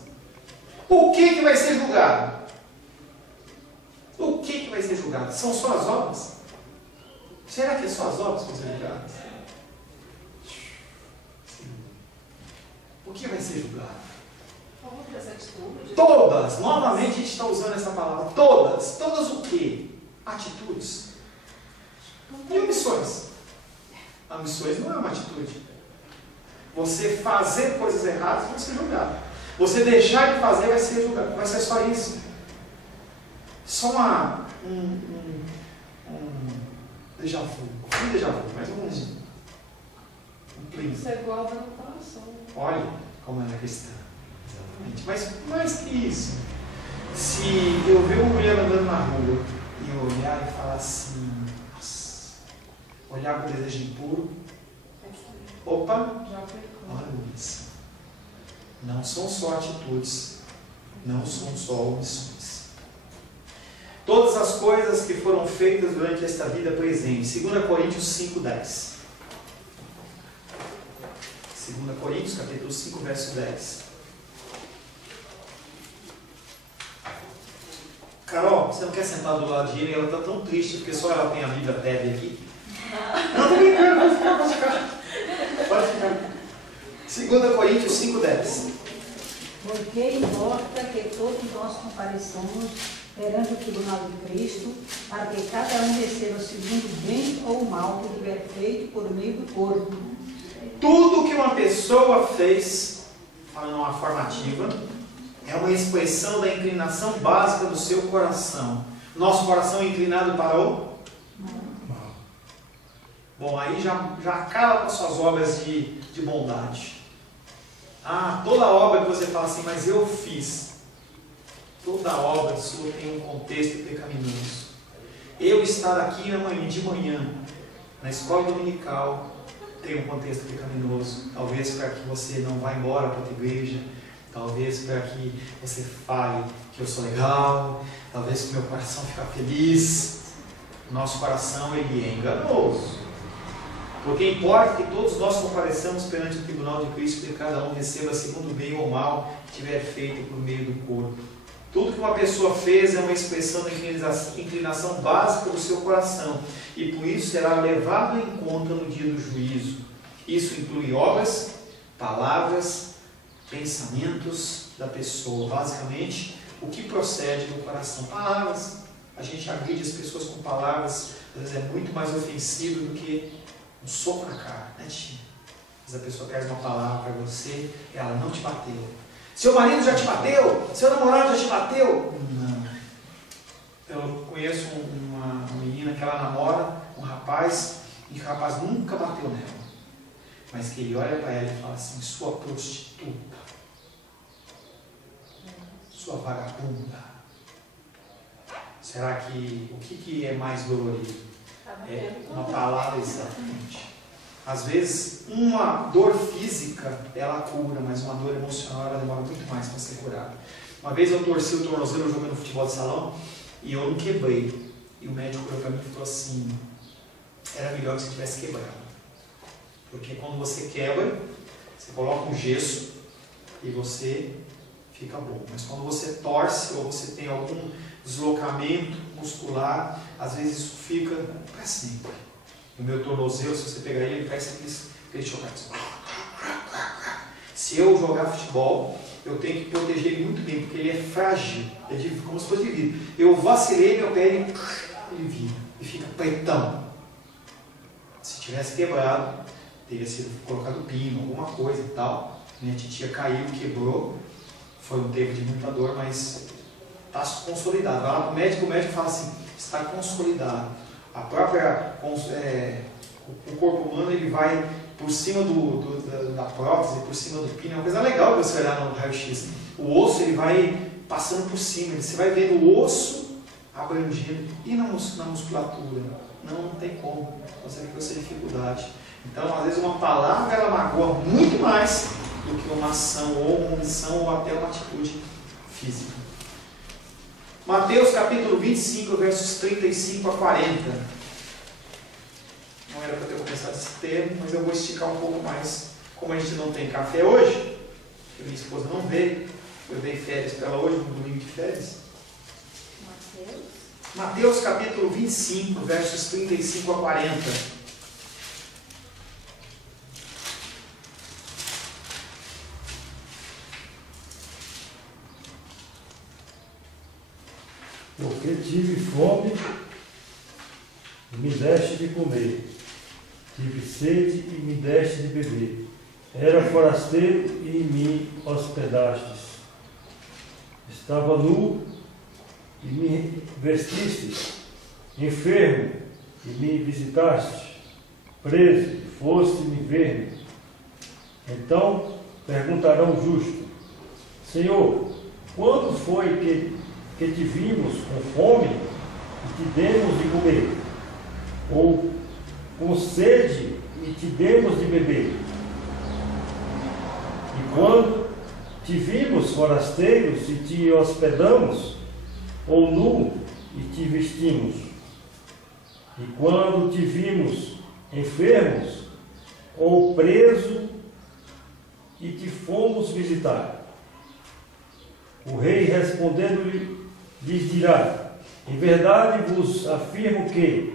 O que vai ser julgado? O que vai ser julgado? São só as obras? Será que é só as obras que vão ser julgadas? O que vai ser julgado? Todas! Novamente a gente está usando essa palavra. Todas! Todas o quê? Atitudes. E omissões? A missões não é uma atitude. Você fazer coisas erradas vai ser julgado. Você deixar de fazer vai ser julgado. Vai ser só isso. Só um déjà vu. Um déjà vu, mais ou menos. Isso é guarda no coração. Olha como ela é cristã. Exatamente. Mas mais que isso. Se eu ver uma mulher andando na rua e eu olhar e falar assim, nossa, olhar com desejo impuro, opa, olha isso. Não são só atitudes, não são só omissões. Todas as coisas que foram feitas durante esta vida presente. 2 Coríntios 5:10. 2 Coríntios, capítulo 5, verso 10. Carol, você não quer sentar do lado de ele? Ela está tão triste porque só ela tem a Bíblia Tebe aqui. Não, tô brincando, pode ficar. Pode ficar. 2 Coríntios 5:10. Porque importa que todos nós compareçamos perante o tribunal de Cristo, para que cada um receba segundo o bem ou o mal que tiver feito por meio do corpo. Tudo que uma pessoa fez, falando uma formativa, é uma expressão da inclinação básica do seu coração. Nosso coração é inclinado para o mal. Bom, aí já acaba com as suas obras de bondade. Toda obra que você fala assim, mas eu fiz. Toda obra sua tem um contexto pecaminoso. Eu estar aqui de manhã, na escola dominical, tem um contexto pecaminoso. Talvez para que você não vá embora para a igreja. talvez para que você fale que eu sou legal, talvez que o meu coração fique feliz. Nosso coração, ele é enganoso. Porque importa que todos nós compareçamos perante o tribunal de Cristo, que cada um receba segundo o bem ou mal que tiver feito por meio do corpo. Tudo que uma pessoa fez é uma expressão da inclinação básica do seu coração, e por isso será levado em conta no dia do juízo. Isso inclui obras, palavras, pensamentos da pessoa. Basicamente, o que procede do coração. Palavras. A gente agride as pessoas com palavras, às vezes é muito mais ofensivo do que um soco na cara, né, tia? Às vezes a pessoa traz uma palavra para você e ela não te bateu. Seu marido já te bateu? Seu namorado já te bateu? Não. Eu conheço uma menina que ela namora um rapaz, e o rapaz nunca bateu nela. Mas que ele olha para ela e fala assim: sua prostituta, sua vagabunda. Será que o que é mais dolorido? É uma palavra, exatamente. Às vezes, uma dor física, ela cura, mas uma dor emocional, ela demora muito mais para ser curada. Uma vez eu torci o tornozelo jogando futebol de salão e eu não quebrei. E o médico olhou para mim e falou assim: era melhor que você tivesse quebrado. Porque quando você quebra, você coloca um gesso e você fica bom. Mas quando você torce ou você tem algum deslocamento muscular, às vezes isso fica para sempre. O meu tornozelo, se você pegar ele parece aquele chocante. Se eu jogar futebol, eu tenho que proteger ele muito bem, porque ele é frágil, é como se fosse de vidro. Eu vacilei, meu pé ele vira e fica pretão. Se tivesse quebrado, teria sido colocado pino, alguma coisa e tal. Minha titia caiu, quebrou, foi um tempo de muita dor, mas está consolidado. Vai lá para o médico fala assim: está consolidado. A própria, o corpo humano, ele vai por cima da prótese, por cima do pino. É uma coisa legal que você olhar no raio-x. O osso, ele vai passando por cima. Você vai vendo o osso abrangendo. E na musculatura? Não tem como. Você vê com essa dificuldade. Então, às vezes, uma palavra, ela magoa muito mais do que uma ação, ou uma omissão, ou até uma atitude física. Mateus capítulo 25, versos 35 a 40. Não era para ter começado esse termo, mas eu vou esticar um pouco mais. Como a gente não tem café hoje, porque minha esposa não veio, eu dei férias para ela hoje, no domingo de férias. Mateus capítulo 25, versos 35 a 40. Porque tive fome e me deste de comer, tive sede e me deste de beber, era forasteiro e me hospedastes, estava nu e me vestistes, enfermo e me visitastes, preso e foste-me ver-me. Então perguntarão o justo: Senhor, quando foi que te vimos com fome e te demos de comer, ou com sede e te demos de beber? E quando te vimos forasteiros e te hospedamos, ou nu e te vestimos? E quando te vimos enfermos, ou preso e te fomos visitar? O rei respondendo-lhe, lhes dirá: em verdade vos afirmo que,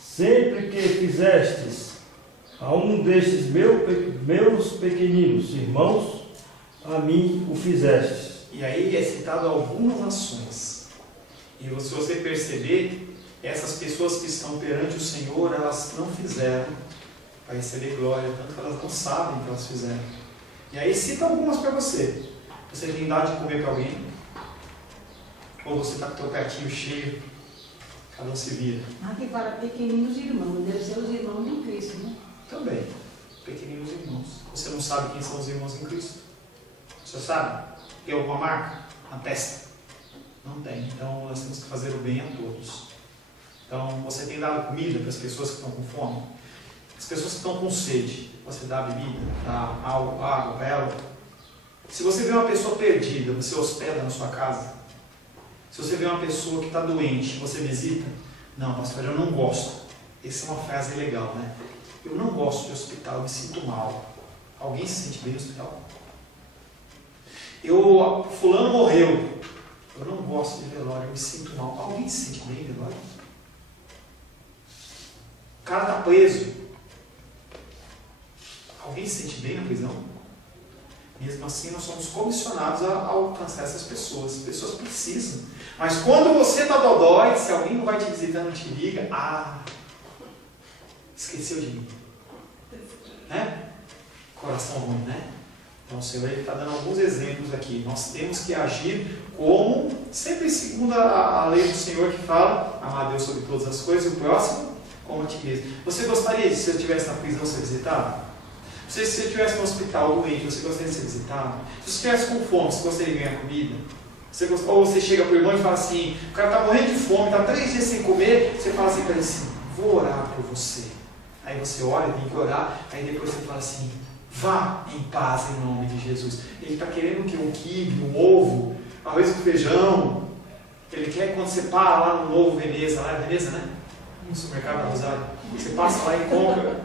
sempre que fizestes a um destes meus pequeninos irmãos, a mim o fizestes. E aí é citado algumas ações. E se você perceber, essas pessoas que estão perante o Senhor, elas não fizeram para receber glória, tanto que elas não sabem que elas fizeram. E aí cita algumas para você. Você tem dado de comer para alguém? Ou você está com o teu pratinho cheio? Cada um se vira. Aqui para pequeninos irmãos, deve ser os irmãos em Cristo, né? Também, pequeninos irmãos. Você não sabe quem são os irmãos em Cristo? Você sabe? Tem alguma marca na testa? Não tem. Então nós temos que fazer o bem a todos. Então você tem dado comida para as pessoas que estão com fome? As pessoas que estão com sede, você dá bebida, dá água para ela? Se você vê uma pessoa perdida, você hospeda na sua casa? Se você vê uma pessoa que está doente, você visita? Não, pastor, eu não gosto. Essa é uma frase legal, né? Eu não gosto de hospital, eu me sinto mal. Alguém se sente bem no hospital? Fulano morreu. Eu não gosto de velório, eu me sinto mal. Alguém se sente bem em velório? O cara está preso. Alguém se sente bem na prisão? Mesmo assim, nós somos comissionados a alcançar essas pessoas. As pessoas precisam. Mas quando você está dodói, se alguém não vai te visitar, não te liga, esqueceu de mim. Né? Coração ruim, né? Então o Senhor está dando alguns exemplos aqui. Nós temos que agir como, sempre segundo a lei do Senhor que fala, amar a Deus sobre todas as coisas, e o próximo como a ti mesmo. Você gostaria de, se eu estivesse na prisão, ser visitado? Se você estivesse no hospital doente, você gostaria de ser visitado? Se você estivesse com fome, você gostaria de ganhar comida? Ou você chega para o irmão e fala assim, o cara está morrendo de fome, está 3 dias sem comer, você fala assim para ele assim, vou orar por você. Aí você ora, tem que orar, aí depois você fala assim, vá em paz em nome de Jesus. Ele está querendo o quê? Um quibe, um ovo, arroz com feijão. Ele quer quando você para lá no Novo Veneza, lá é Veneza, né? No supermercado da Rosário. Você passa lá e compra,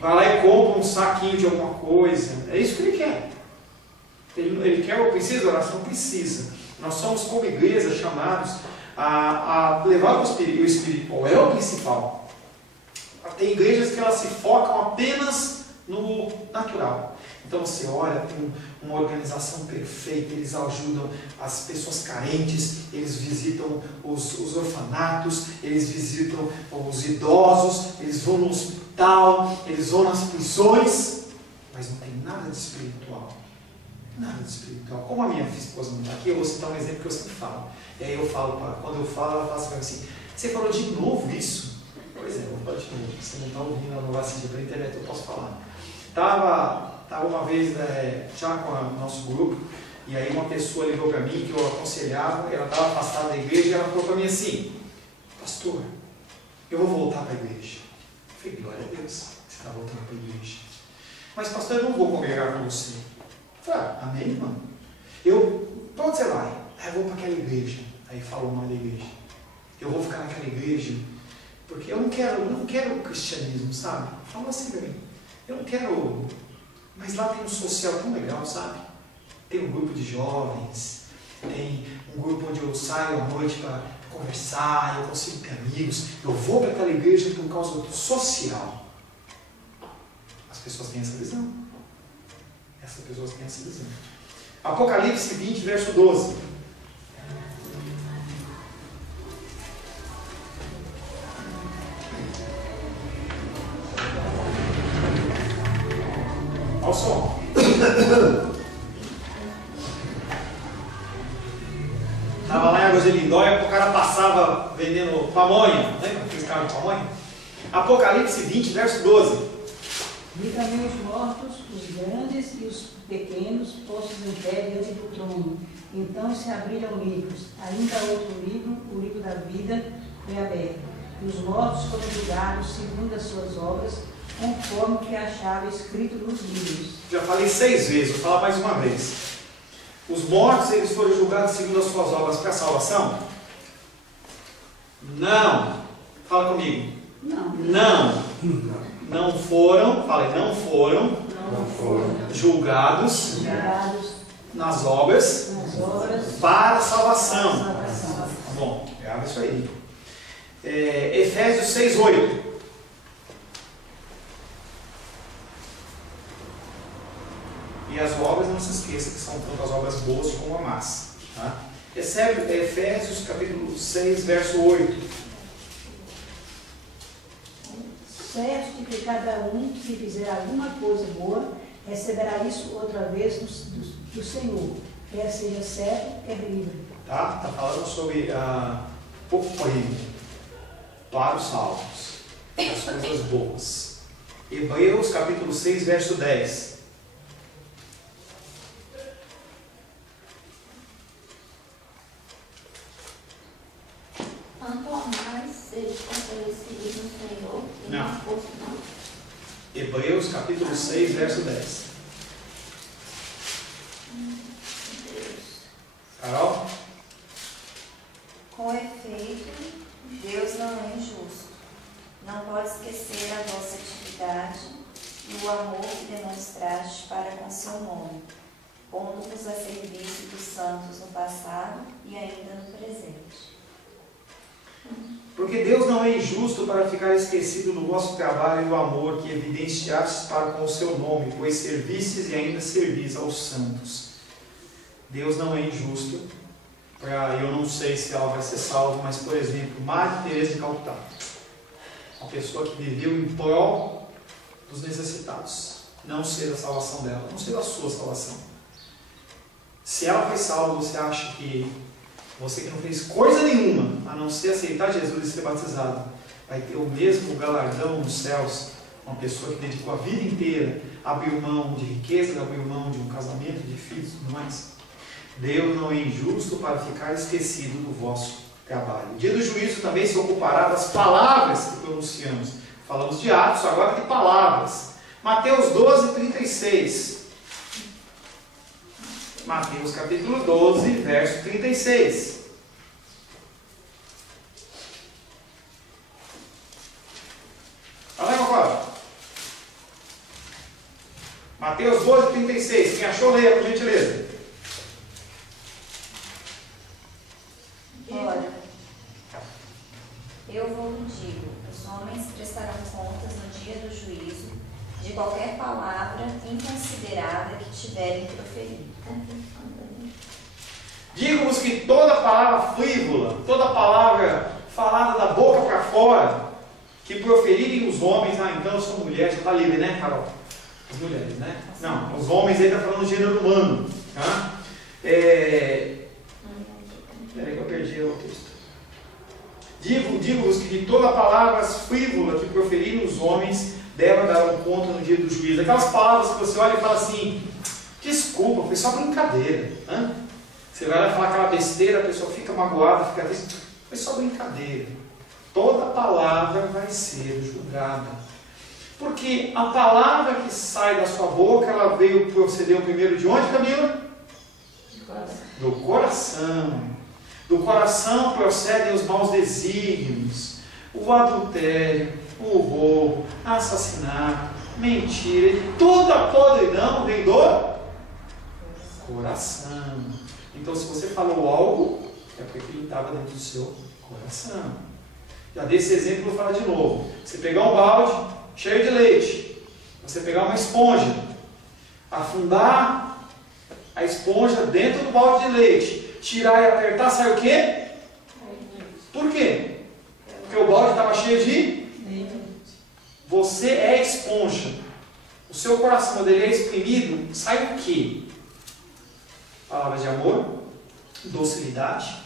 vai lá e compra um saquinho de alguma coisa. É isso que ele quer. Ele quer, precisa de oração? Precisa. Nós somos como igreja chamados a levar o espiritual, é o principal. Tem igrejas que elas se focam apenas no natural. Então você olha, tem uma organização perfeita, eles ajudam as pessoas carentes, eles visitam os orfanatos, eles visitam os idosos, eles vão no hospital, eles vão nas prisões, mas não tem nada de espiritual. Nada de espiritual. Como a minha esposa não está aqui, eu vou citar um exemplo que eu sempre falo. E aí eu falo, quando eu falo, ela fala assim, você falou de novo isso? Pois é, eu vou falar de novo. Você não está ouvindo, ela não vai assistir pela internet, eu posso falar. Estava uma vez já com o nosso grupo, e aí uma pessoa ligou para mim, que eu aconselhava, ela estava afastada da igreja, e ela falou para mim assim, pastor, eu vou voltar para a igreja. Eu falei, glória a Deus, você está voltando para a igreja. Mas pastor, eu não vou congregar com você. Eu falei, amém, irmão? Para onde você vai? Eu vou para aquela igreja. Aí falou o nome da igreja. Eu vou ficar naquela igreja, porque eu não quero o cristianismo, sabe? Falou assim para mim. Eu não quero, mas lá tem um social tão legal, sabe? Tem um grupo de jovens, tem um grupo onde eu saio à noite para conversar, eu consigo ter amigos. Eu vou para aquela igreja por causa do social. As pessoas têm essa visão. Essas pessoas têm essa visão. Apocalipse 20, verso 12. Olha o som. Estava lá em Águas de Lindóia, o cara passava vendendo pamonha. Lembra aqueles caras de pamonha? Apocalipse 20, verso 12. Vi também os mortos, os grandes e os pequenos, postos em pé diante do trono. Então se abriram livros. Ainda outro livro, o livro da vida, foi aberto. E os mortos foram julgados segundo as suas obras, conforme o que achava escrito nos livros. Já falei 6 vezes, vou falar mais uma vez. Os mortos, eles foram julgados segundo as suas obras para a salvação? Não. Fala comigo. Não. Não foram, falei, não foram julgados nas obras para a salvação. Tá bom, grava isso aí. Efésios 6, 8. E as obras, não se esqueça que são tanto as obras boas como a más. Tá? Efésios capítulo 6, verso 8. Certo de que cada um que fizer alguma coisa boa, receberá isso outra vez do Senhor, quer seja certo, quer livre. Tá falando sobre o prêmio para os salvos, as coisas boas. Hebreus capítulo 6, verso 10. Quanto ao mais seja fortalecido no Senhor e Não. na força não. Hebreus capítulo 6, verso 10. do amor que demonstraste para com seu nome, pondo-vos a serviço dos santos no passado e ainda no presente. Porque Deus não é injusto para ficar esquecido do vosso trabalho e do amor que evidenciastes para com o seu nome, pois servistes e ainda servis aos santos. Deus não é injusto para, eu não sei se ela vai ser salva, mas, por exemplo, Madre Teresa de Calcutá, uma pessoa que viveu em prol dos necessitados, não ser a salvação dela, não ser a sua salvação. Se ela foi salva, você acha que você que não fez coisa nenhuma, a não ser aceitar Jesus e ser batizado, vai ter o mesmo galardão nos céus? Uma pessoa que dedicou a vida inteira, abriu mão de riqueza, abriu mão de um casamento, de filhos e tudo mais. Deus não é injusto para ficar esquecido do vosso trabalho. O dia do juízo também se ocupará das palavras que pronunciamos. Falamos de atos, agora de palavras. Mateus 12, 36. Mateus capítulo 12, verso 36. Olha lá, Cocó. Mateus 12, 36. Quem achou, leia, por gentileza. Ora, eu vos digo, os homens prestarão contas no dia do juízo de qualquer palavra inconsiderada que tiverem proferido. Digo-vos que toda palavra frívola, toda palavra falada da boca para fora, que proferirem os homens, então são mulheres, já está livre, né, Carol? As mulheres, né? Não, os homens aí está falando do gênero humano. Tá? Peraí que eu perdi o texto. Digo-vos que toda palavra frívola que proferirem os homens dela darão conta no dia do juízo. Aquelas palavras que você olha e fala assim, desculpa, foi só brincadeira. Você vai lá falar aquela besteira, a pessoa fica magoada, fica triste. Foi só brincadeira. Toda palavra vai ser julgada. Porque a palavra que sai da sua boca, ela procedeu primeiro de onde, Camila? Do coração. Do coração procedem os maus desígnios, o adultério, o roubo, assassinato, mentira, e toda a podridão vem do coração. Então, se você falou algo, é porque aquilo estava dentro do seu coração. Já dei esse exemplo, vou falar de novo. Você pegar um balde cheio de leite, você pegar uma esponja, afundar a esponja dentro do balde de leite, tirar e apertar, sai o quê? Por quê? Porque o balde estava cheio de... Você é esponja. O seu coração, quando ele é exprimido, sai o quê? Palavras de amor, docilidade,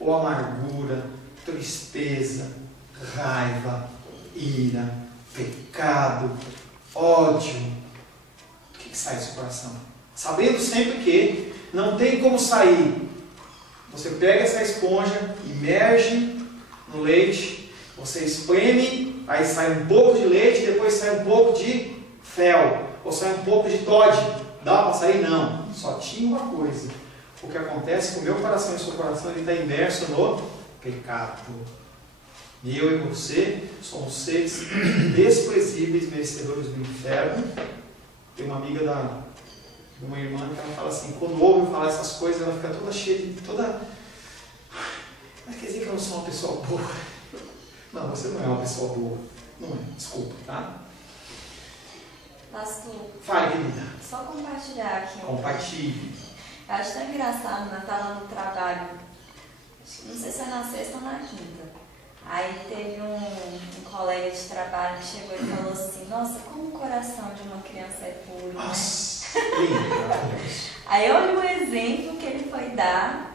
ou amargura, tristeza, raiva, ira, pecado, ódio. O que sai do seu coração? Sabendo sempre que não tem como sair. Você pega essa esponja, imerge no leite, você espreme, aí sai um pouco de leite, depois sai um pouco de fel, ou sai um pouco de Toddy. Dá para sair? Não. Só tinha uma coisa. O que acontece com o meu coração e o seu coração, ele está imerso no pecado. E eu e você somos seres desprezíveis, merecedores do inferno. Tem uma amiga de uma irmã que ela fala assim, quando ouve eu falar essas coisas, ela fica toda cheia de... Mas quer dizer que eu não sou uma pessoa boa? Não, você não é uma pessoa boa. Não é, desculpa, tá? Pastor, Fale, querida. só compartilhar aqui. Compartilhe. Eu acho tão engraçado, né? Tava no trabalho, não sei se é na sexta ou na quinta. Aí teve um colega de trabalho que chegou e falou assim, nossa, como o coração de uma criança é puro, Nossa, né? lindo. Aí olha o exemplo que ele foi dar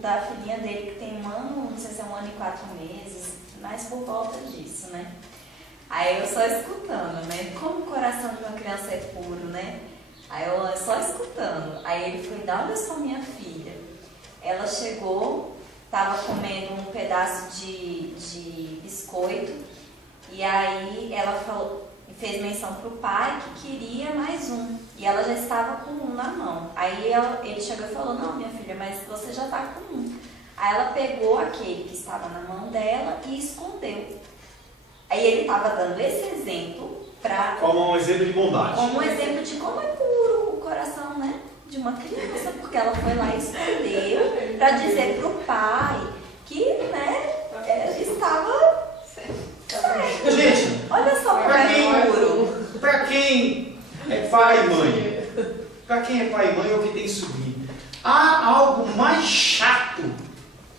da filhinha dele, que tem 1 ano, não sei se é 1 ano e 4 meses, mas por volta disso, né? Aí eu só escutando, né? Como o coração de uma criança é puro, né? Aí eu só escutando. Aí ele foi dar, olha só minha filha. Ela chegou, estava comendo um pedaço de biscoito, e aí ela falou, fez menção para o pai que queria mais um. E ela já estava com um na mão. Aí ele chegou e falou, não, minha filha, mas você já está com um. Aí ela pegou aquele que estava na mão dela e escondeu. Aí ele estava dando esse exemplo como um exemplo de bondade. Como um exemplo de como é puro o coração, né? De uma criança, porque ela foi lá e escondeu para dizer pro pai que, né, estava certo. Gente, olha só como é puro. para quem é pai e mãe, para quem é pai e mãe ou que tem sobrinho, há algo mais chato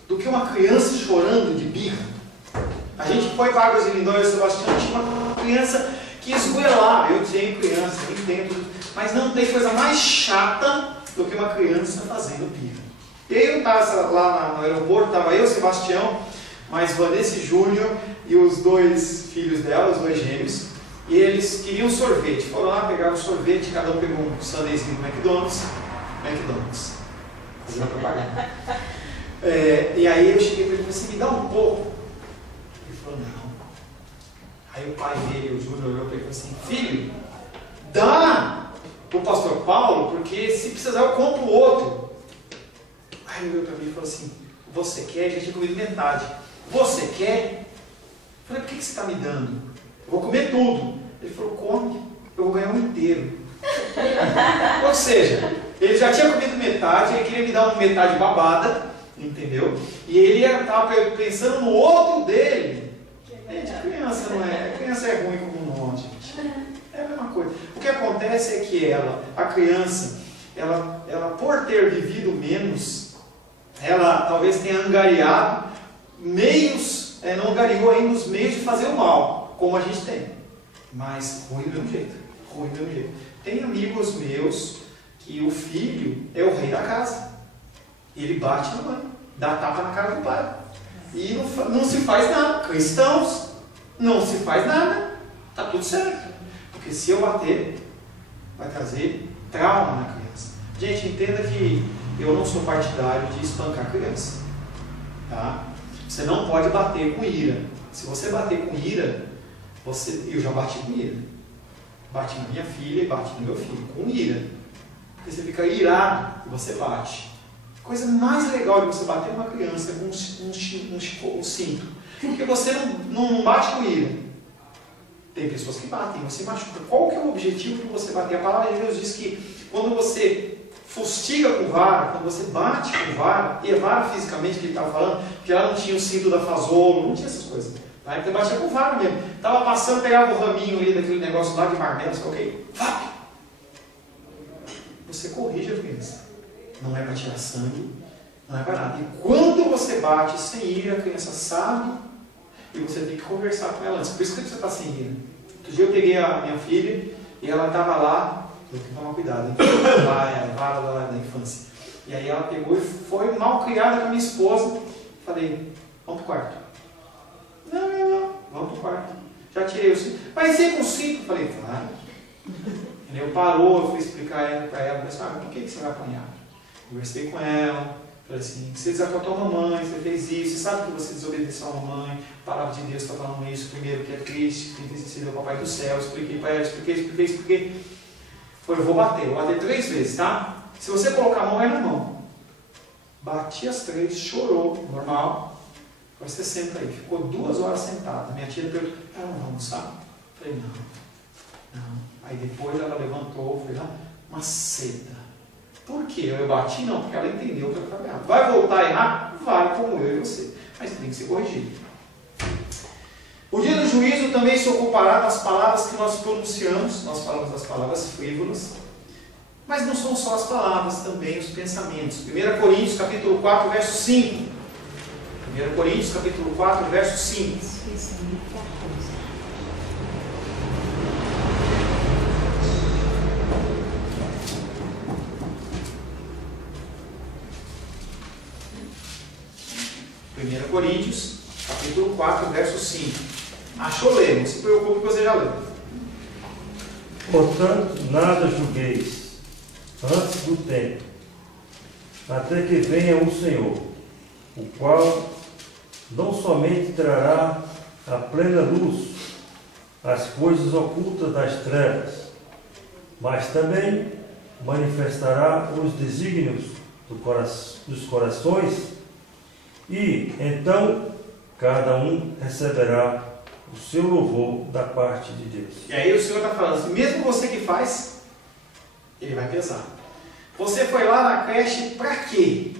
do que uma criança chorando de birra? A gente foi para Águas de Lindóia e Sebastião, tinha uma criança que esgoelava. Eu tenho criança, eu entendo, mas não tem coisa mais chata do que uma criança fazendo birra. E aí eu estava lá no aeroporto, estava eu, Sebastião, mais Vanessa e Júnior e os dois filhos dela, os dois gêmeos, e eles queriam sorvete. Foram lá, pegaram sorvete, cada um pegou um sundaezinho do McDonald's, fazendo propaganda. E aí eu cheguei para ele e falei assim, me dá um pouco. Ele falou, não. Aí o pai dele, o Júnior, olhou para ele e falou assim, filho, dá pro pastor Paulo, porque se precisar eu compro outro. Aí ele olhou para mim e falou assim, você quer? Já tinha comido metade. Você quer? Eu falei, por que você está me dando? Eu vou comer tudo. Ele falou, come, eu vou ganhar um inteiro. Ou seja, ele já tinha comido metade, ele queria me dar uma metade babada, entendeu? E ele estava pensando no outro dele. Gente, criança não é. Criança é ruim como nós, gente. É a mesma coisa. O que acontece é que a criança, ela por ter vivido menos, ela talvez tenha angariado meios, não angariou ainda os meios de fazer o mal, como a gente tem. Mas ruim do mesmo jeito. Ruim do mesmo jeito. Tem amigos meus que o filho é o rei da casa. Ele bate na mãe, dá tapa na cara do pai. E não se faz nada. Cristãos, não se faz nada. Está tudo certo. Porque se eu bater, vai trazer trauma na criança. Gente, entenda que eu não sou partidário de espancar a criança. Tá? Você não pode bater com ira. Se você bater com ira, eu já bati com ira. Bati na minha filha e bati no meu filho, com ira. Porque você fica irado e você bate. A coisa mais legal de você bater numa criança é com um cinto. Porque você não bate com ira. Tem pessoas que batem, você machuca. Qual que é o objetivo de você bater? A palavra de Deus diz que quando você fustiga com vara, quando você bate com vara, e a vara fisicamente que ele estava falando, que ela não tinha o cinto da Fazolo, não tinha essas coisas. Tá? Então batia com vara mesmo. Estava passando, pegava o raminho ali daquele negócio lá de marmelo, ok? Vá! Você corrige a criança. Não é para tirar sangue, não é para nada. E quando você bate sem ira, a criança sabe e você tem que conversar com ela antes. Por isso que você está sem ira. Outro dia eu peguei a minha filha e ela estava lá, eu tenho que tomar cuidado, vara da infância. E aí ela pegou e foi mal criada com a minha esposa. Falei, vamos pro quarto. Não, vamos pro quarto. Já tirei o cinto. Mas você com o cinto? Falei, claro. Eu parou, eu fui explicar para ela, mas por que você vai apanhar? Conversei com ela, falei assim, você desacatou a mamãe, você fez isso, você sabe que você desobedeceu a mamãe, a palavra de Deus está falando isso, primeiro que é triste, que você deu ao papai do céu, expliquei para ela, expliquei. Falei, eu vou bater 3 vezes, tá? Se você colocar a mão, é na mão. Bati as 3, chorou, normal. Agora você senta aí, ficou 2 horas sentada. Minha tia perguntou, não vai almoçar? Falei, não. Aí depois ela levantou, foi lá, uma seda. Por quê? Eu bati? Não, porque ela entendeu que eu estava errado. Vai voltar a errar? Vai, como eu e você. Mas tem que ser corrigido. O dia do juízo também se ocupará das palavras que nós pronunciamos. Nós falamos das palavras frívolas. Mas não são só as palavras, também os pensamentos. 1 Coríntios, capítulo 4, verso 5. 1 Coríntios, capítulo 4, verso 5. Coríntios, capítulo 4, verso 5. Achou ler, não se preocupe que você já leu. Portanto, nada julgueis antes do tempo, até que venha o Senhor, o qual não somente trará a plena luz as coisas ocultas das trevas, mas também manifestará os desígnios dos corações, e então cada um receberá o seu louvor da parte de Deus. E aí o Senhor está falando assim, mesmo você que faz, ele vai pesar. Você foi lá na creche para quê?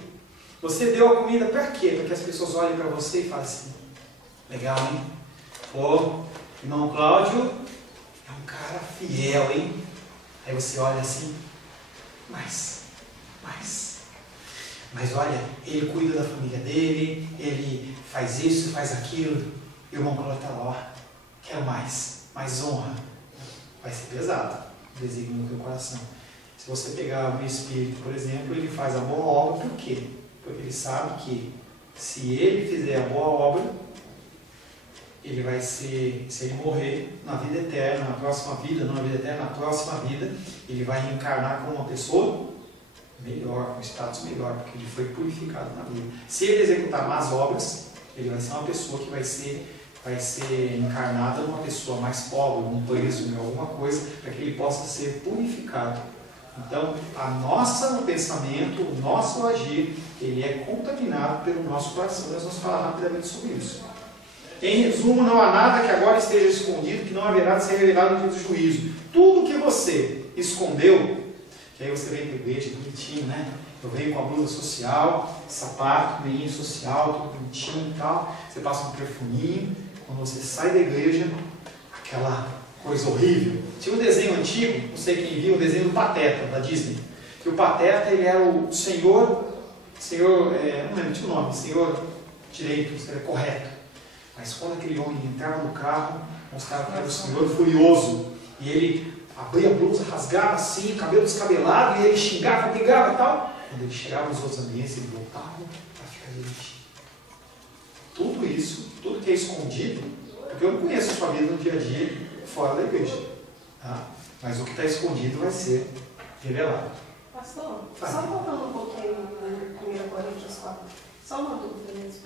Você deu a comida para quê? Para que as pessoas olhem para você e falem assim, legal, hein? Pô, irmão Cláudio é um cara fiel, hein? Aí você olha assim, mas olha, ele cuida da família dele, ele faz isso, faz aquilo, e o irmão Cláudio está lá, ó, quero mais honra. Vai ser pesado, o desígnio no teu coração. Se você pegar o Espírito, por exemplo, ele faz a boa obra, por quê? Porque ele sabe que se ele fizer a boa obra, ele vai ser, se ele morrer na vida eterna, na próxima vida, não na vida eterna, na próxima vida, ele vai reencarnar como uma pessoa melhor, com status melhor, porque ele foi purificado na vida. Se ele executar más obras, ele vai ser uma pessoa que vai ser encarnada numa pessoa mais pobre, um preso, em alguma coisa, para que ele possa ser purificado. Então, o pensamento, o nosso agir, ele é contaminado pelo nosso coração. Nós vamos falar rapidamente sobre isso. Em resumo, não há nada que agora esteja escondido que não haverá de ser revelado no dia do juízo. Tudo que você escondeu, que aí você vem para a igreja bonitinho, né? Eu venho com a blusa social, sapato, meinho social, tudo bonitinho e tal. Você passa um perfuminho. Quando você sai da igreja, aquela coisa horrível. Tinha um desenho antigo, não sei quem viu, o desenho do Pateta, da Disney. Que o Pateta, ele era o senhor, não lembro, tinha o nome, senhor direito, senhor correto. Mas quando aquele homem entrava no carro, mostrava que era o senhor furioso. E ele abria a blusa, rasgava assim, cabelo descabelado, e ele xingava, brigava e tal. Quando ele chegava nos outros ambientes, ele voltava para ficar direitinho. Tudo isso, tudo que é escondido, porque eu não conheço a sua vida no dia a dia fora da igreja. Tá? Mas o que está escondido vai ser revelado. Pastor, só voltando um pouquinho em 1 Coríntios 4, só uma dúvida mesmo.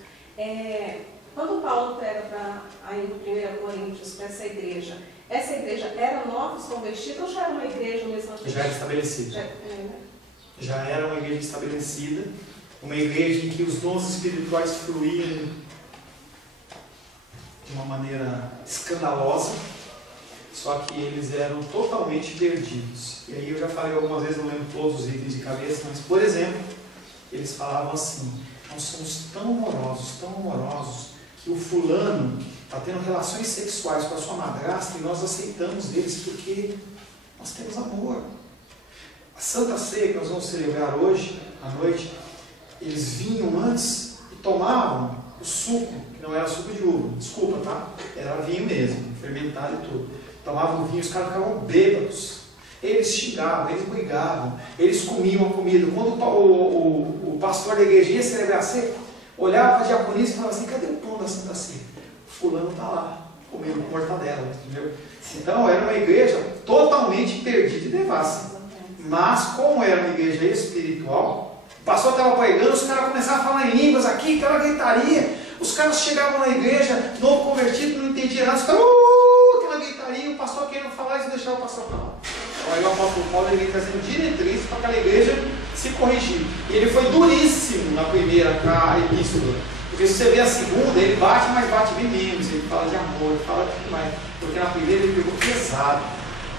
Quando Paulo pega para ir no 1 Coríntios para essa igreja era novos convertidos ou já era uma igreja mesmo? Já era estabelecida. Já era uma igreja estabelecida, uma igreja em que os dons espirituais fluíam de uma maneira escandalosa, só que eles eram totalmente perdidos. E aí eu já falei algumas vezes, não lembro todos os itens de cabeça, mas, por exemplo, eles falavam assim, nós somos tão amorosos, que o fulano está tendo relações sexuais com a sua madrasta e nós aceitamos eles porque nós temos amor. A Santa Ceia que nós vamos celebrar hoje, à noite, eles vinham antes e tomavam o suco, que não era suco de uva, desculpa, tá? Era vinho mesmo, fermentado e tudo. Tomavam o vinho, os caras ficavam bêbados. Eles xingavam, eles brigavam, eles comiam a comida. Quando o pastor da igreja ia celebrar a ceia, olhava para a diaconisa e falava assim, cadê o pão da Santa Ceia? Fulano está lá, comendo mortadela, entendeu? Então era uma igreja totalmente perdida e devassa. Mas como era uma igreja espiritual, o pastor estava pregando, os caras começavam a falar em línguas aqui, aquela gritaria. Os caras chegavam na igreja, novo convertido, não entendia nada, os caras, aquela gritaria, o pastor querendo falar, eles deixavam o pastor falar. Então aí o apóstolo Paulo veio trazendo diretrizes para aquela igreja se corrigir. E ele foi duríssimo na primeira epístola. Porque se você vê a segunda, ele bate, mas bate bem menos. Ele fala de amor, ele fala de mais. Porque na primeira ele pegou pesado.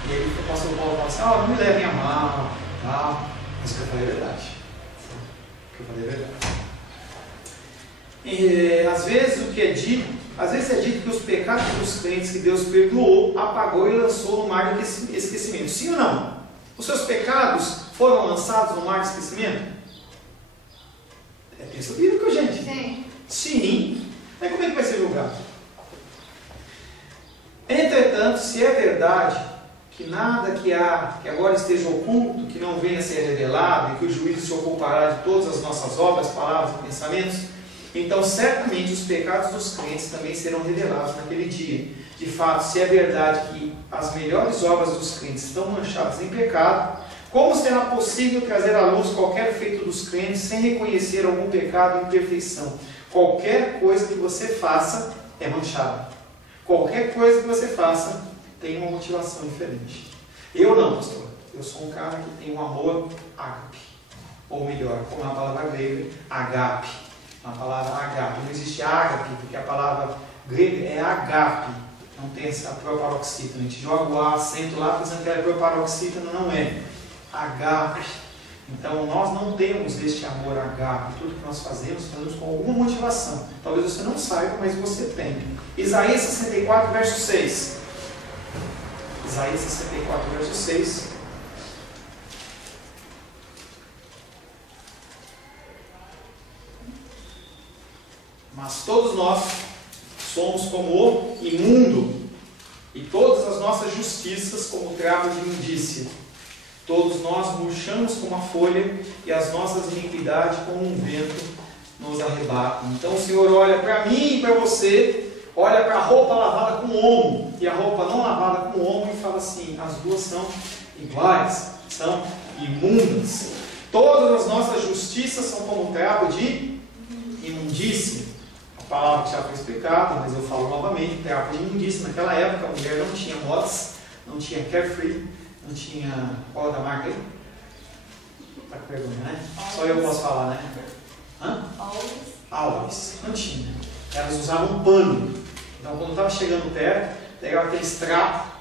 E aí o apóstolo Paulo fala assim, não me levem a mal, tal. Mas o que eu falei é verdade. O que eu falei é verdade. E, às vezes é dito que os pecados dos crentes que Deus perdoou, apagou e lançou no mar de esquecimento. Sim ou não? Os seus pecados foram lançados no mar de esquecimento? É texto bíblico, gente? Sim. Sim. Mas como é que vai ser julgado? Entretanto, se é verdade que nada que agora esteja oculto, que não venha a ser revelado, e que o juízo se ocupará de todas as nossas obras, palavras e pensamentos, então certamente os pecados dos crentes também serão revelados naquele dia. De fato, se é verdade que as melhores obras dos crentes estão manchadas em pecado, como será possível trazer à luz qualquer feito dos crentes sem reconhecer algum pecado ou imperfeição? Qualquer coisa que você faça é manchada. Qualquer coisa que você faça tem uma motivação diferente. Eu não, pastor. Eu sou um cara que tem um amor ágape. Ou melhor, como é a palavra grega, agape. A palavra agape. Não existe ágape, porque a palavra grega é agape. Não tem essa proparoxítona. A gente joga o acento lá pensando que é proparoxítona, não é. Agape. Então nós não temos este amor agape. Tudo que nós fazemos com alguma motivação. Talvez você não saiba, mas você tem. Isaías 64, verso 6. Isaías 64, verso 6. Mas todos nós somos como o imundo, e todas as nossas justiças como travo de imundícia. Todos nós murchamos como a folha, e as nossas iniquidades como um vento nos arrebatam. Então o Senhor olha para mim e para você, olha para a roupa lavada com omo, e a roupa não lavada com omo, e fala assim, as duas são iguais, são imundas. Todas as nossas justiças são como travo de imundícia. A palavra que já foi explicada, mas eu falo novamente, travo de imundícia. Naquela época a mulher não tinha mods, não tinha carefree, não tinha... Qual da marca aí? Tá com vergonha, né? Só eu posso falar, né? Hã? Always. Não tinha. Elas usavam um pano. Então quando estava chegando perto, pegava aqueles trapos,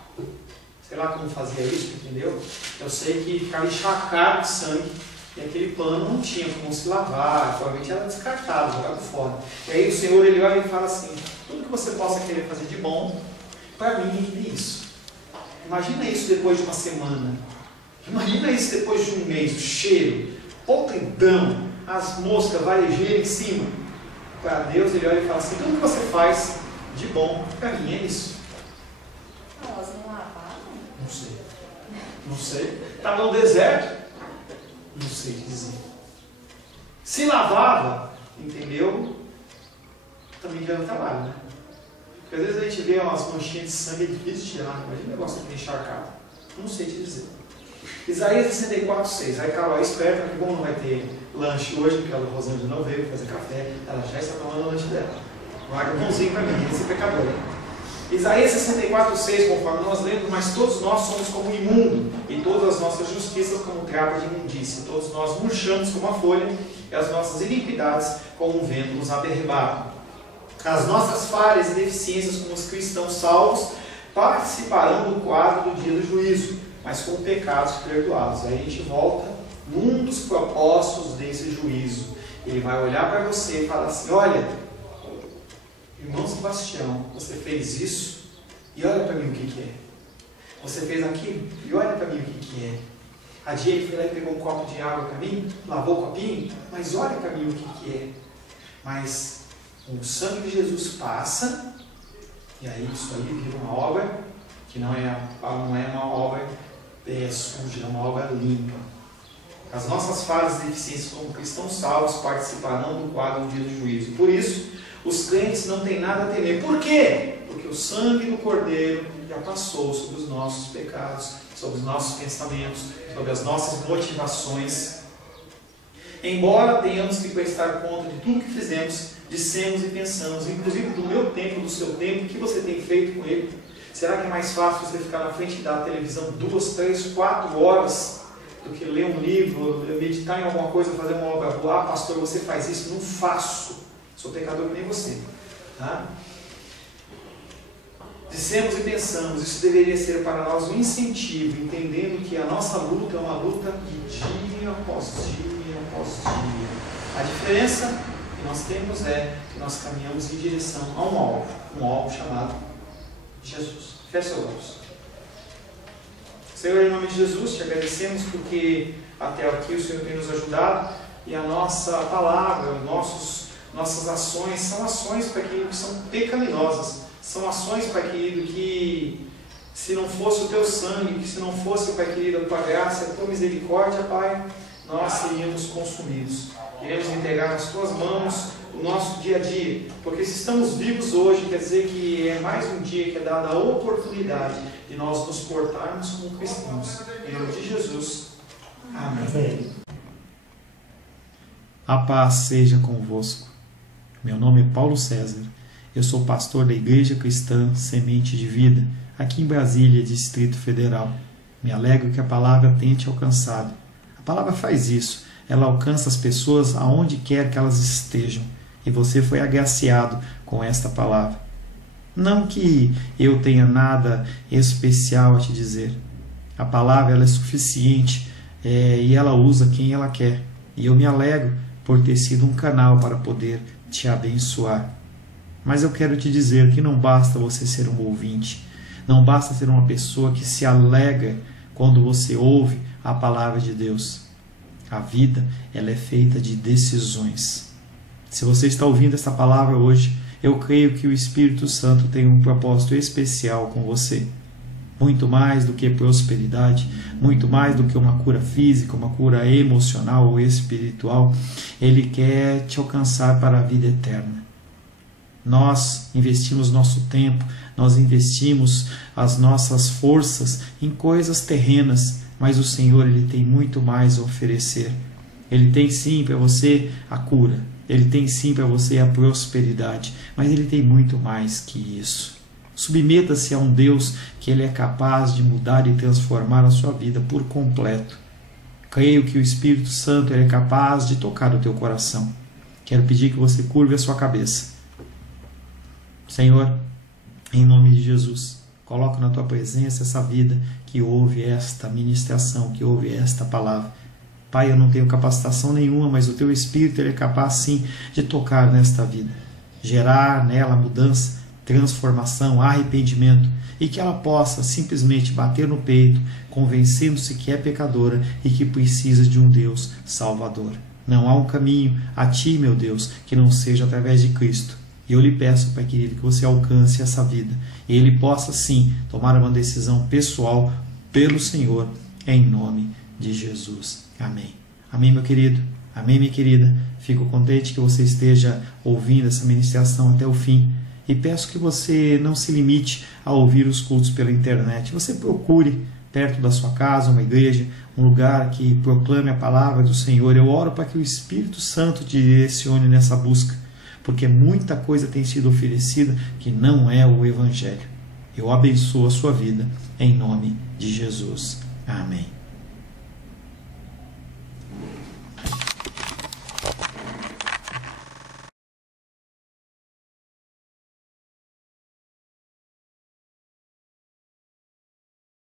sei lá como fazia isso, entendeu? Eu sei que ficava encharcado de sangue, e aquele pano não tinha como se lavar, provavelmente era descartado, jogado fora. E aí o Senhor, ele olha e fala assim, tudo que você possa querer fazer de bom, para mim é isso. Imagina isso depois de uma semana. Imagina isso depois de um mês, o cheiro, podridão, as moscas varejeiras em cima. Para Deus, ele olha e fala assim, tudo que você faz de bom, para mim é isso. Elas não lavaram? Não sei. Não sei. Estava no deserto? Não sei dizer. Se lavava, entendeu? Também deu trabalho, né? Porque às vezes a gente vê umas manchinhas de sangue, é difícil de tirar. Imagina o negócio que tem encharcado. Não sei te dizer. Isaías 64, 6. Aí Carol, esperta, que como não vai ter lanche hoje, porque a Rosângela não veio fazer café, ela já está tomando o lanche dela. Guarda um pãozinho para mim, esse pecador, hein? Isaías 64, 6, conforme nós lemos, mas todos nós somos como imundo, e todas as nossas justiças como travo de imundícia. Todos nós murchamos como a folha, e as nossas iniquidades como um vento nos arrebatam. As nossas falhas e deficiências como os cristãos salvos participarão do quadro do dia do juízo, mas com pecados perdoados. Aí a gente volta num dos propósitos desse juízo. Ele vai olhar para você e falar assim, olha, irmão Sebastião, você fez isso e olha para mim o que é. Você fez aquilo e olha para mim o que é. A dia ele foi lá e pegou um copo de água para mim, lavou o copinho, mas olha para mim o que é. Mas o sangue de Jesus passa, e aí isso aí vira uma obra que não é uma obra suja, é uma obra limpa. As nossas falhas e deficiências como cristãos salvos participarão do quadro do dia do juízo. Por isso, os crentes não têm nada a temer. Por quê? Porque o sangue do Cordeiro já passou sobre os nossos pecados, sobre os nossos pensamentos, sobre as nossas motivações. Embora tenhamos que prestar conta de tudo que fizemos, dissemos e pensamos, inclusive do meu tempo, do seu tempo, o que você tem feito com ele? Será que é mais fácil você ficar na frente da televisão 2, 3, 4 horas do que ler um livro, meditar em alguma coisa, fazer uma obra boa? Ah, pastor, você faz isso? Não faço. Sou pecador que nem você. Tá? Dissemos e pensamos, isso deveria ser para nós um incentivo, entendendo que a nossa luta é uma luta de dia após dia após dia. A diferença que nós temos é que nós caminhamos em direção a um alvo chamado Jesus. Feche seus olhos. Senhor, em nome de Jesus, te agradecemos porque até aqui o Senhor tem nos ajudado e a nossa palavra, nossas ações são ações, Pai querido, que são pecaminosas. São ações, Pai querido, que se não fosse o Teu sangue, que se não fosse, Pai querido, a Tua graça, a Tua misericórdia, Pai, nós seríamos consumidos. Queremos entregar nas Tuas mãos o nosso dia a dia, porque se estamos vivos hoje, quer dizer que é mais um dia que é dada a oportunidade de nós nos portarmos como cristãos. Em nome de Jesus. Amém. A paz seja convosco. Meu nome é Paulo César. Eu sou pastor da Igreja Cristã Semente de Vida, aqui em Brasília, Distrito Federal. Me alegro que a palavra tenha te alcançado. A palavra faz isso. Ela alcança as pessoas aonde quer que elas estejam. E você foi agraciado com esta palavra. Não que eu tenha nada especial a te dizer. A palavra ela é suficiente e ela usa quem ela quer. E eu me alegro por ter sido um canal para poder te abençoar. Mas eu quero te dizer que não basta você ser um ouvinte. Não basta ser uma pessoa que se alegra quando você ouve a palavra de Deus. A vida ela é feita de decisões. Se você está ouvindo essa palavra hoje, eu creio que o Espírito Santo tem um propósito especial com você. Muito mais do que prosperidade, muito mais do que uma cura física, uma cura emocional ou espiritual, Ele quer te alcançar para a vida eterna. Nós investimos nosso tempo, nós investimos as nossas forças em coisas terrenas, mas o Senhor Ele tem muito mais a oferecer. Ele tem sim para você a cura, Ele tem sim para você a prosperidade, mas Ele tem muito mais que isso. Submeta-se a um Deus que Ele é capaz de mudar e transformar a sua vida por completo. Creio que o Espírito Santo Ele é capaz de tocar o teu coração. Quero pedir que você curve a sua cabeça. Senhor, em nome de Jesus, coloco na tua presença essa vida que ouve esta ministração, que ouve esta palavra. Pai, eu não tenho capacitação nenhuma, mas o teu Espírito Ele é capaz sim de tocar nesta vida, gerar nela mudança, transformação, arrependimento, e que ela possa simplesmente bater no peito, convencendo-se que é pecadora e que precisa de um Deus salvador. Não há um caminho a ti, meu Deus, que não seja através de Cristo. E eu lhe peço, Pai querido, que você alcance essa vida e ele possa sim tomar uma decisão pessoal pelo Senhor, em nome de Jesus. Amém. Amém, meu querido. Amém, minha querida. Fico contente que você esteja ouvindo essa ministração até o fim. E peço que você não se limite a ouvir os cultos pela internet. Você procure perto da sua casa uma igreja, um lugar que proclame a palavra do Senhor. Eu oro para que o Espírito Santo te direcione nessa busca, porque muita coisa tem sido oferecida que não é o Evangelho. Eu abençoo a sua vida em nome de Jesus. Amém.